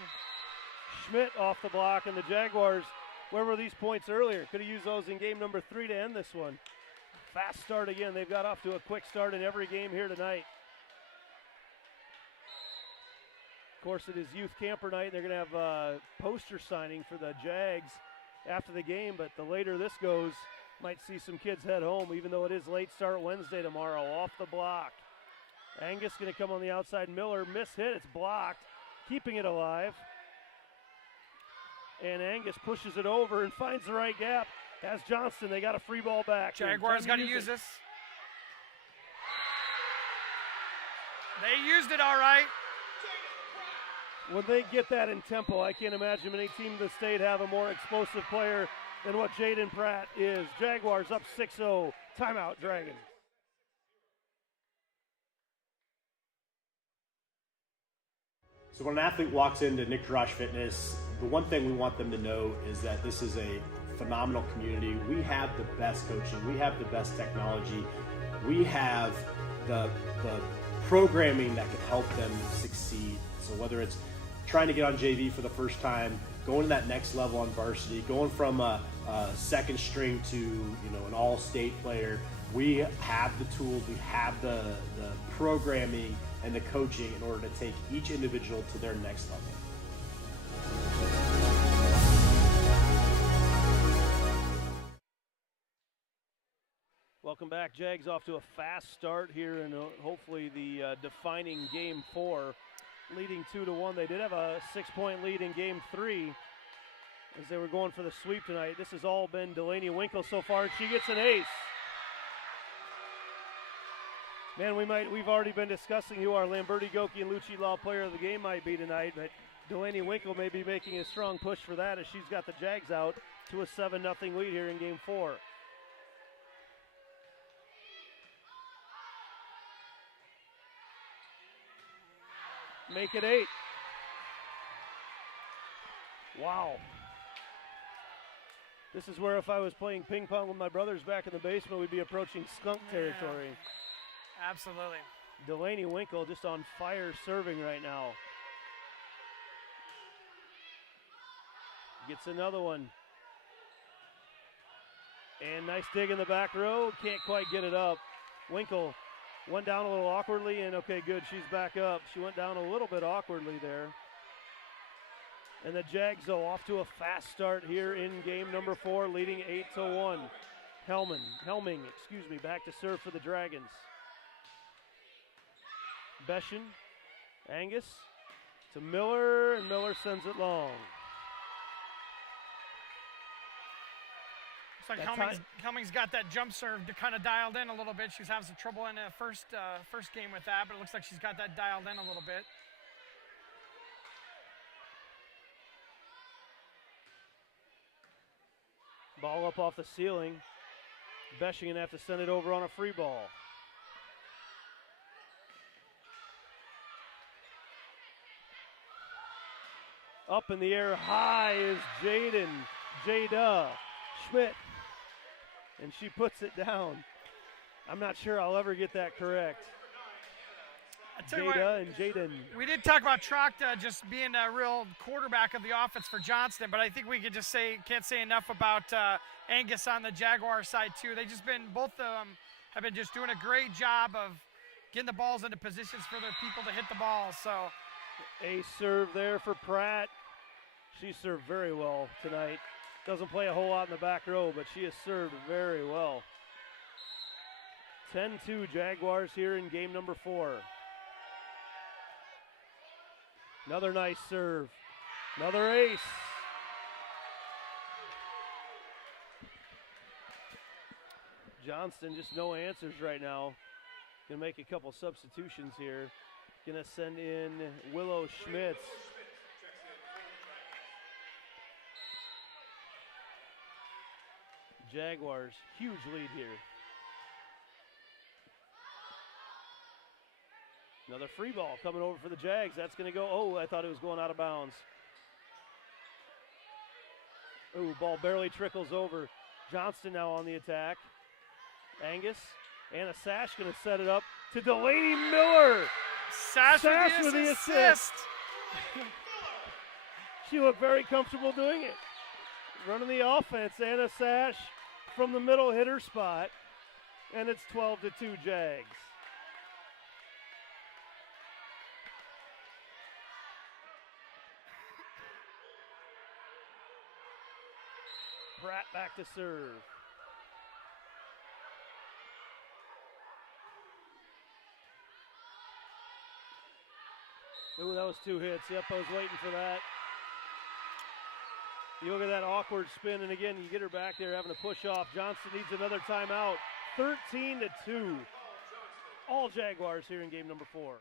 Schmidt off the block, and the Jaguars, where were these points earlier? Could have used those in game number 3 to end this one. Fast start again. They've got off to a quick start in every game here tonight. Of course, it is youth camper night. They're going to have a poster signing for the Jags after the game, but the later this goes, might see some kids head home, even though it is late start Wednesday tomorrow. Off the block. Angus going to come on the outside. Miller, miss hit. It's blocked, keeping it alive. And Angus pushes it over and finds the right gap. Has Johnston. They got a free ball back. Jaguars got to use this. They used it all right. When they get that in tempo, I can't imagine any team in the state have a more explosive player than what Jaden Pratt is. Jaguars up 6-0. Timeout, Dragons. So when an athlete walks into Nick Drosh Fitness, the one thing we want them to know is that this is a phenomenal community. We have the best coaching. We have the best technology. We have the programming that can help them succeed. So whether it's trying to get on JV for the first time, going to that next level on varsity, going from a second string to an all-state player, we have the tools, we have the programming and the coaching in order to take each individual to their next level. Welcome back. Jags off to a fast start here and hopefully the defining game 4, leading 2-1. They did have a 6-point lead in game 3 as they were going for the sweep tonight. This has all been Delaney Winkle so far, and she gets an ace. Man, we've already been discussing who our Lamberti, Goki, and Lucci Law player of the game might be tonight, but Delaney Winkle may be making a strong push for that as she's got the Jags out to a 7-0 lead here in game 4. Make it 8. Wow. This is where if I was playing ping pong with my brothers back in the basement, we'd be approaching skunk territory. Absolutely. Delaney Winkle just on fire serving right now. Gets another one. And nice dig in the back row. Can't quite get it up. Winkle went down a little awkwardly, and okay, good, she's back up. She went down a little bit awkwardly there. And the Jags, though, off to a fast start here in game number 4, leading 8-1. Helming, back to serve for the Dragons. Beshin, Angus to Miller, and Miller sends it long. Looks like Helming's got that jump serve kind of dialed in a little bit. She was having some trouble in the first game with that, but it looks like she's got that dialed in a little bit. Ball up off the ceiling. Beshin gonna have to send it over on a free ball. Up in the air high is Jada Schmidt, and she puts it down. I'm not sure I'll ever get that correct. I tell you what, Jada and Jaden. we did talk about Trachta just being a real quarterback of the offense for Johnston, but I think we could just can't say enough about Angus on the Jaguar side too. They just both of them have been just doing a great job of getting the balls into positions for their people to hit the ball. So A serve there for Pratt. She served very well tonight. Doesn't play a whole lot in the back row, but she has served very well. 10-2 Jaguars here in game number 4. Another nice serve. Another ace. Johnston just no answers right now. Gonna make a couple substitutions here. Gonna send in Willow Schmitz. Jaguars, huge lead here. Another free ball coming over for the Jags. That's going to go, oh, I thought it was going out of bounds. Ooh, ball barely trickles over. Johnston now on the attack. Angus, Anna Sash going to set it up to Delaney Miller. Sash with the assist. She looked very comfortable doing it. Running the offense, Anna Sash from the middle hit her spot, and it's 12-2 Jags. Pratt back to serve. Ooh, that was 2 hits. Yep, I was waiting for that. You look at that awkward spin, and again, you get her back there having to push off. Johnston needs another timeout. 13-2. All Jaguars here in game number 4.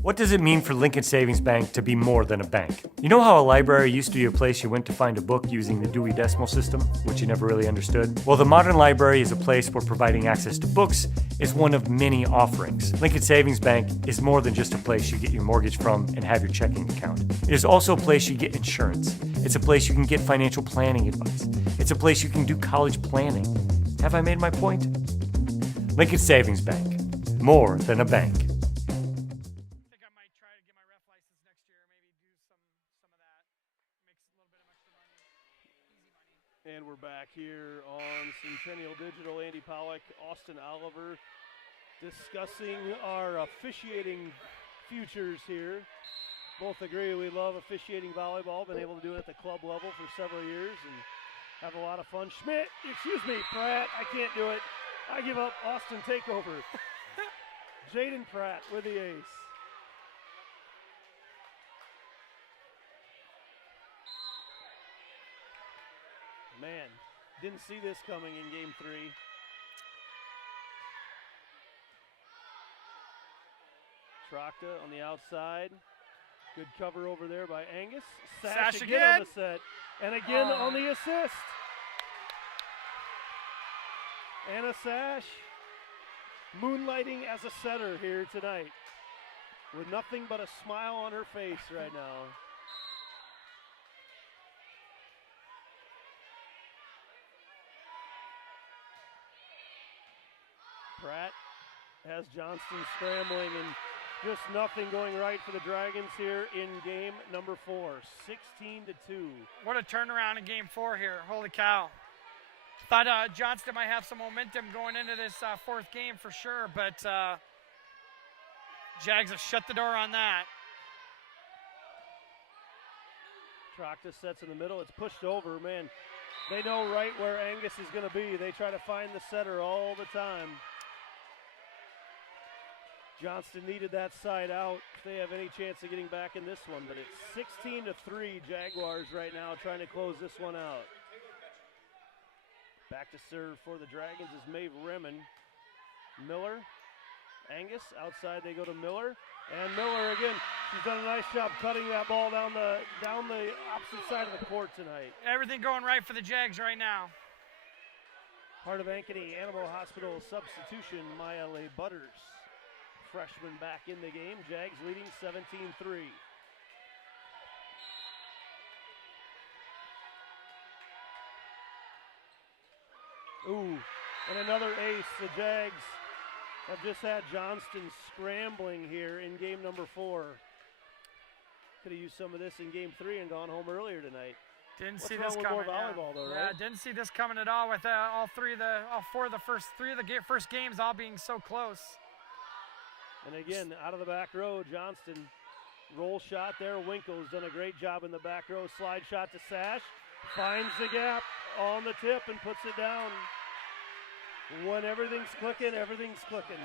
What does it mean for Lincoln Savings Bank to be more than a bank? You know how a library used to be a place you went to find a book using the Dewey Decimal System, which you never really understood? Well, the modern library is a place where providing access to books is one of many offerings. Lincoln Savings Bank is more than just a place you get your mortgage from and have your checking account. It is also a place you get insurance. It's a place you can get financial planning advice. It's a place you can do college planning. Have I made my point? Lincoln Savings Bank, more than a bank. And we're back here on Centennial Digital. Andy Pollock, Austin Oliver, discussing our officiating futures here. Both agree we love officiating volleyball. Been able to do it at the club level for several years and have a lot of fun. Schmidt, excuse me, Pratt, I can't do it. I give up. Austin, take over. Jaden Pratt with the ace. Man, didn't see this coming in game 3. Trachta on the outside. Good cover over there by Angus. Sash again on the set. And again on the assist. Anna Sash moonlighting as a setter here tonight with nothing but a smile on her face right now. Pratt has Johnston scrambling and just nothing going right for the Dragons here in game number 4, 16-2. What a turnaround in game 4 here. Holy cow. Thought Johnston might have some momentum going into this 4th game for sure, but Jags have shut the door on that. Trachta sets in the middle. It's pushed over. Man, they know right where Angus is going to be. They try to find the setter all the time. Johnston needed that side out if they have any chance of getting back in this one, but it's 16-3 Jaguars right now trying to close this one out. Back to serve for the Dragons is Maeve Remen. Miller, Angus, outside they go to Miller, and Miller again, she's done a nice job cutting that ball down the opposite side of the court tonight. Everything going right for the Jags right now. Part of Ankeny Animal Hospital substitution, Maya Leigh Butters. Freshman back in the game. Jags leading 17-3. Ooh, and another ace. The Jags have just had Johnston scrambling here in game number 4. Could have used some of this in game 3 and gone home earlier tonight. Didn't What's see wrong this with coming. more volleyball, though, Yeah, right? didn't see this coming at all. With all 4 of the first first games all being so close. And again, out of the back row, Johnston. Roll shot there. Winkle's done a great job in the back row. Slide shot to Sash. Finds the gap on the tip and puts it down. When everything's clicking, everything's clicking.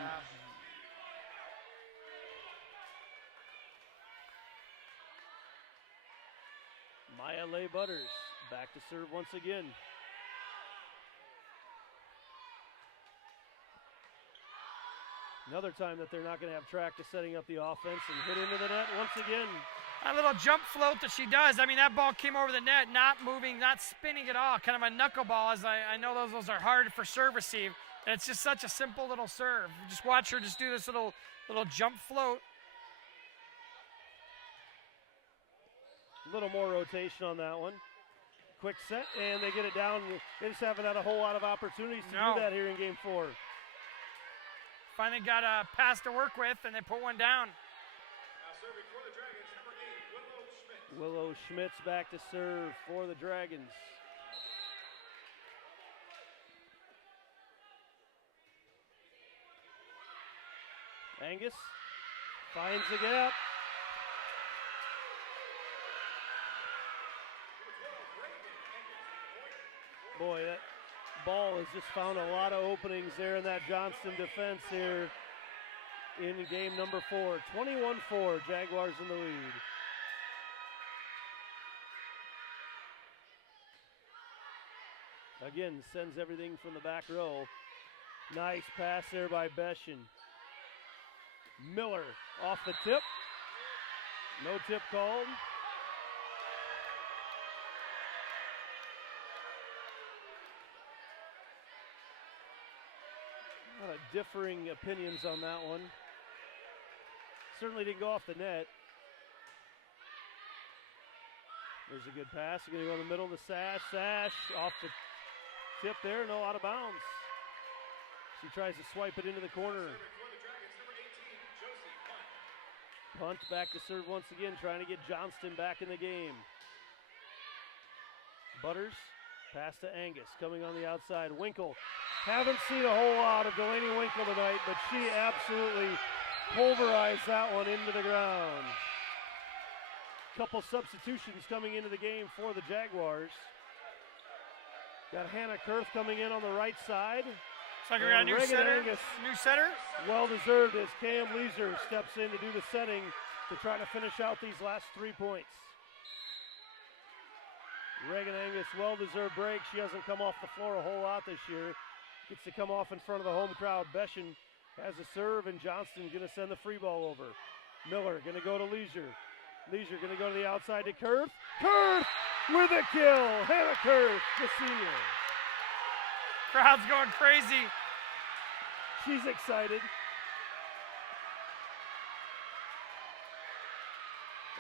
Maya Lay Butters back to serve once again. Another time that they're not going to have track to setting up the offense and hit into the net once again. That little jump float that she does, I mean, that ball came over the net, not moving, not spinning at all, kind of a knuckleball, as I know those are hard for serve receive. And it's just such a simple little serve. You just watch her just do this little jump float. A little more rotation on that one. Quick set, and they get it down. They just haven't had a whole lot of opportunities to do that here in game 4. Finally got a pass to work with, and they put one down. Now serving for the Dragons, number 8, Willow Schmidt. Willow Schmitz back to serve for the Dragons. Angus finds the gap. Boy, that ball has just found a lot of openings there in that Johnston defense here in game number 4. 21-4, Jaguars in the lead. Again, sends everything from the back row. Nice pass there by Beshin. Miller off the tip. No tip called. A lot of differing opinions on that one. Certainly didn't go off the net. There's a good pass. Going to go in the middle to Sash. Sash off the tip there. No, out of bounds. She tries to swipe it into the corner. Punt back to serve once again, trying to get Johnston back in the game. Butters, pass to Angus, coming on the outside. Winkle, haven't seen a whole lot of Delaney Winkle tonight, but she absolutely pulverized that one into the ground. Couple substitutions coming into the game for the Jaguars. Got Hannah Kurth coming in on the right side. So we got a new setter. New setter. Well deserved as Cam Leeser steps in to do the setting to try to finish out these last 3 points. Reagan Angus, well deserved break. She hasn't come off the floor a whole lot this year. Gets to come off in front of the home crowd. Beshin has a serve, and Johnston going to send the free ball over. Miller going to go to Leisure. Leisure going to go to the outside to Kurth. Kurth with a kill. Hannah Kurth, the senior. Crowd's going crazy. She's excited.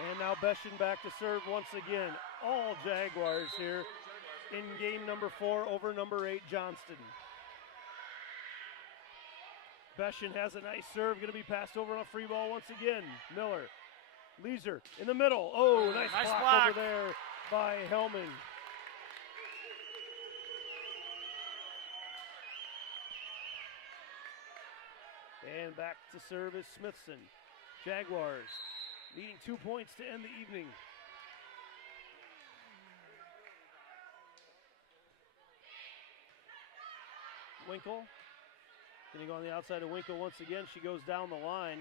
And now Beshin back to serve once again. All Jaguars here in game number 4 over number 8, Johnston. Beshin has a nice serve, going to be passed over on a free ball once again. Miller, Leeser in the middle. Oh, nice block over there by Helming. And back to serve is Smithson. Jaguars needing 2 points to end the evening. Winkle. Getting on the outside of Winkle once again. She goes down the line.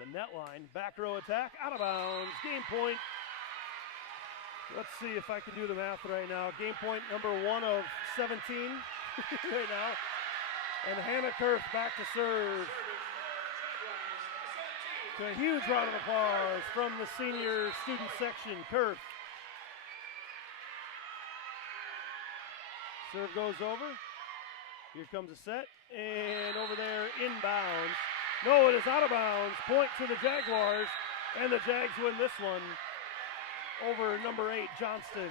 The net line. Back row attack. Out of bounds. Game point. Let's see if I can do the math right now. Game point number 1 of 17 right now. And Hannah Kurth back to serve. So a huge round of applause from the senior student section. Kurth. Serve goes over. Here comes a set. And over there, inbounds. No, it is out of bounds. Point to the Jaguars. And the Jags win this one over number 8, Johnston.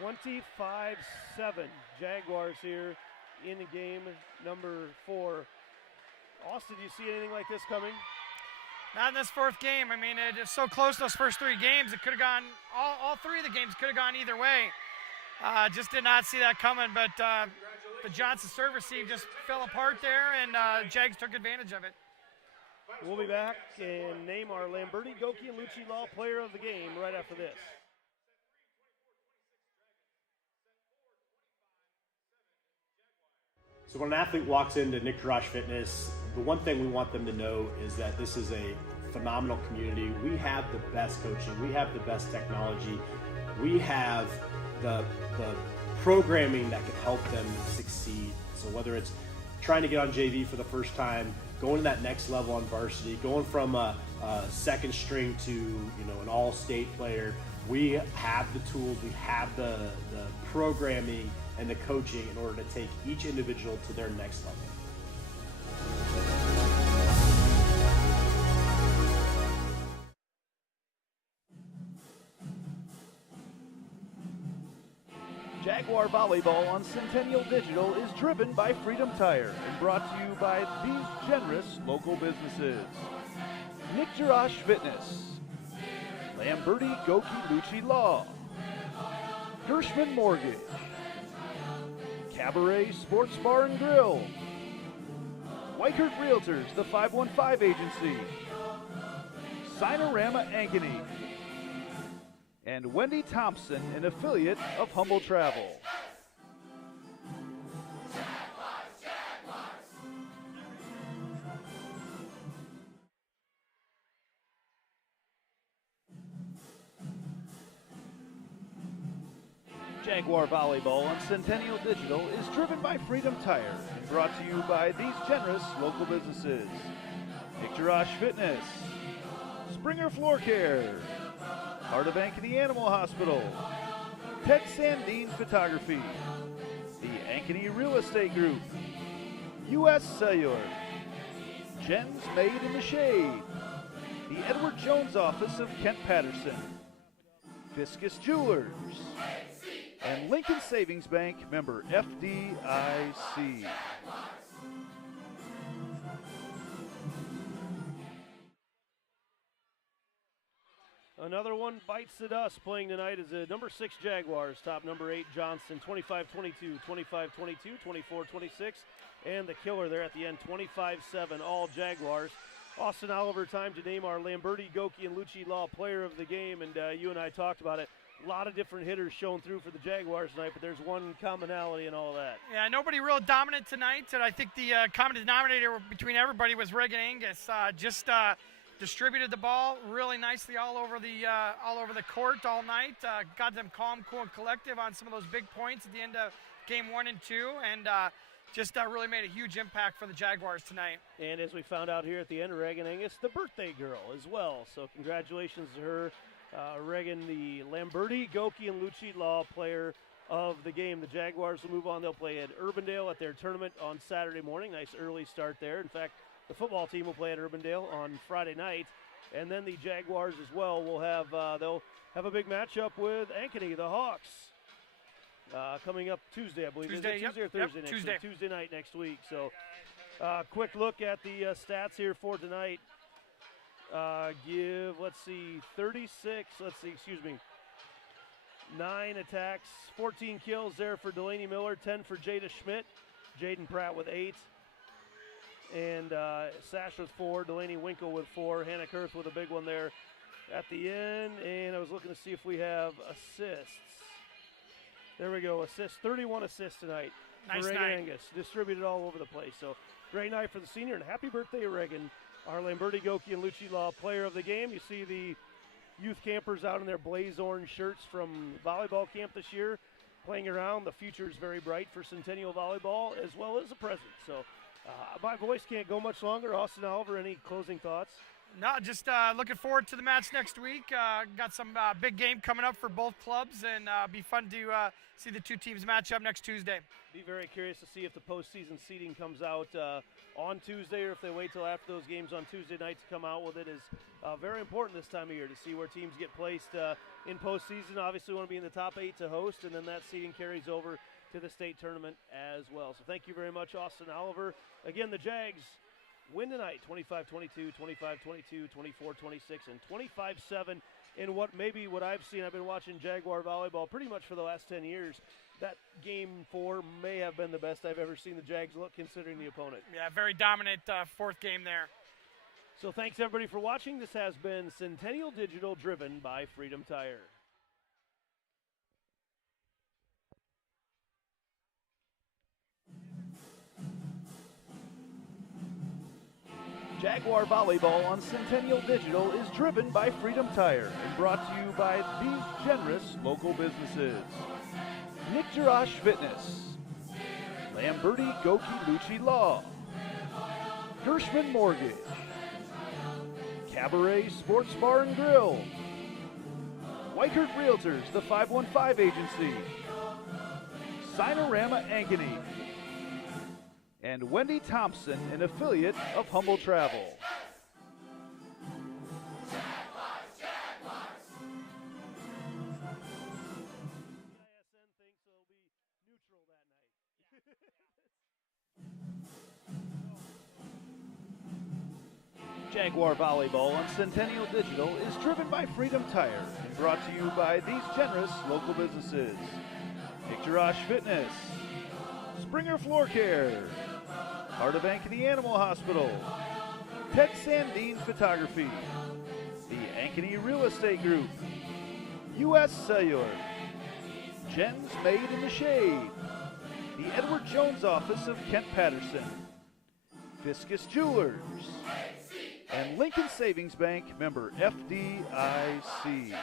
25-7. Jaguars here in game number 4. Austin, do you see anything like this coming? Not in this fourth game. I mean, it's so close those first 3 games. It could have gone, all 3 of the games could have gone either way. Just did not see that coming, but the Johnston serve receive just fell apart there, and Jags took advantage of it. We'll be back and name our Lamberti, Goki, and Lucci Law player of the game right after this. So when an athlete walks into Intermission Fitness, the one thing we want them to know is that this is a phenomenal community. We have the best coaching. We have the best technology. We have the programming that can help them succeed. So whether it's trying to get on JV for the first time, going to that next level on varsity, going from a second string to an all-state player, we have the tools, we have the programming and the coaching in order to take each individual to their next level. Jaguar Volleyball on Centennial Digital is driven by Freedom Tire and brought to you by these generous local businesses. Intermission Fitness, Lamberti Goki Lucci Law, Gershman Mortgage, Cabaret Sports Bar and Grill, Weichert Realtors, the 515 Agency, Sinorama Ankeny, and Wendy Thompson, an affiliate of Humble Travel. Jaguar Volleyball on Centennial Digital is driven by Freedom Tire and brought to you by these generous local businesses. Intermission Fitness, Springer Floor Care, Heart of Ankeny Animal Hospital, Ted Sandine Photography, the Ankeny Real Estate Group, U.S. Cellular, Jen's Made in the Shade, the Edward Jones Office of Kent Patterson, Fiscus Jewelers, and Lincoln Savings Bank, member FDIC. Another one bites the dust playing tonight is the number 6 Jaguars, top number 8 Johnston, 25-22, 25-22, 24-26, and the killer there at the end, 25-7, all Jaguars. Austin Oliver, time to name our Lamberti, Goki, and Lucci Law player of the game, and you and I talked about it. A lot of different hitters showing through for the Jaguars tonight, but there's one commonality in all that. Yeah, nobody real dominant tonight, and I think the common denominator between everybody was Reagan Angus. Distributed the ball really nicely all over the court all night. Got them calm, cool, and collective on some of those big points at the end of game 1 and 2, and really made a huge impact for the Jaguars tonight. And as we found out here at the end, Reagan Angus, the birthday girl as well. So congratulations to her. Reagan, the Lamberti, Goki, and Lucci Law player of the game. The Jaguars will move on. They'll play at Urbandale at their tournament on Saturday morning. Nice early start there. In fact, the football team will play at Urbandale on Friday night. And then the Jaguars as well will have, they'll have a big matchup with Ankeny, the Hawks, coming up Tuesday, I believe. Tuesday, Tuesday or Thursday next Tuesday. week? Tuesday night next week. So quick look at the stats here for tonight. 9 attacks, 14 kills there for Delaney Miller, 10 for Jada Schmidt, Jaden Pratt with 8, and Sash with 4, Delaney Winkle with 4, Hannah Kurth with a big one there at the end, and I was looking to see if we have assists. There we go, assists, 31 assists tonight Nice for Reagan night. Angus, distributed all over the place. So great night for the senior, and happy birthday, Reagan. Our Lamberti, Goki, and Lucci Law player of the game. You see the youth campers out in their blaze orange shirts from volleyball camp this year, playing around. The future is very bright for Centennial Volleyball as well as the present. So my voice can't go much longer. Austin Oliver, any closing thoughts? No, just looking forward to the match next week. Got some big game coming up for both clubs, and be fun to see the two teams match up next Tuesday. Be very curious to see if the postseason seeding comes out on Tuesday, or if they wait till after those games on Tuesday night to come out with it. Is very important this time of year to see where teams get placed in postseason. Obviously, we want to be in the top 8 to host, and then that seeding carries over to the state tournament as well. So thank you very much, Austin Oliver. Again, the Jags win tonight, 25-22, 25-22, 24-26, and 25-7 in what I've seen. I've been watching Jaguar volleyball pretty much for the last 10 years. That game 4 may have been the best I've ever seen the Jags look considering the opponent. Yeah, very dominant fourth game there. So thanks everybody for watching. This has been Centennial Digital, driven by Freedom Tire. Jaguar volleyball on Centennial Digital is driven by Freedom Tire and brought to you by these generous local businesses. Nick Jarash Fitness, Lamberti Goki Lucci Law, Gershman Mortgage, Cabaret Sports Bar and Grill, Whitehurt Realtors, the 515 Agency, Sinorama Ankeny, and Wendy Thompson, an affiliate of Humble Travel. ISN thinks it'll be neutral that night. Jaguar volleyball on Centennial Digital is driven by Freedom Tire and brought to you by these generous local businesses. Nick Jarash Fitness, Springer Floor Care, Heart of Ankeny Animal Hospital, Ted Sandine Photography, the Ankeny Real Estate Group, U.S. Cellular, Jen's Made in the Shade, the Edward Jones Office of Kent Patterson, Fiscus Jewelers, and Lincoln Savings Bank, member FDIC.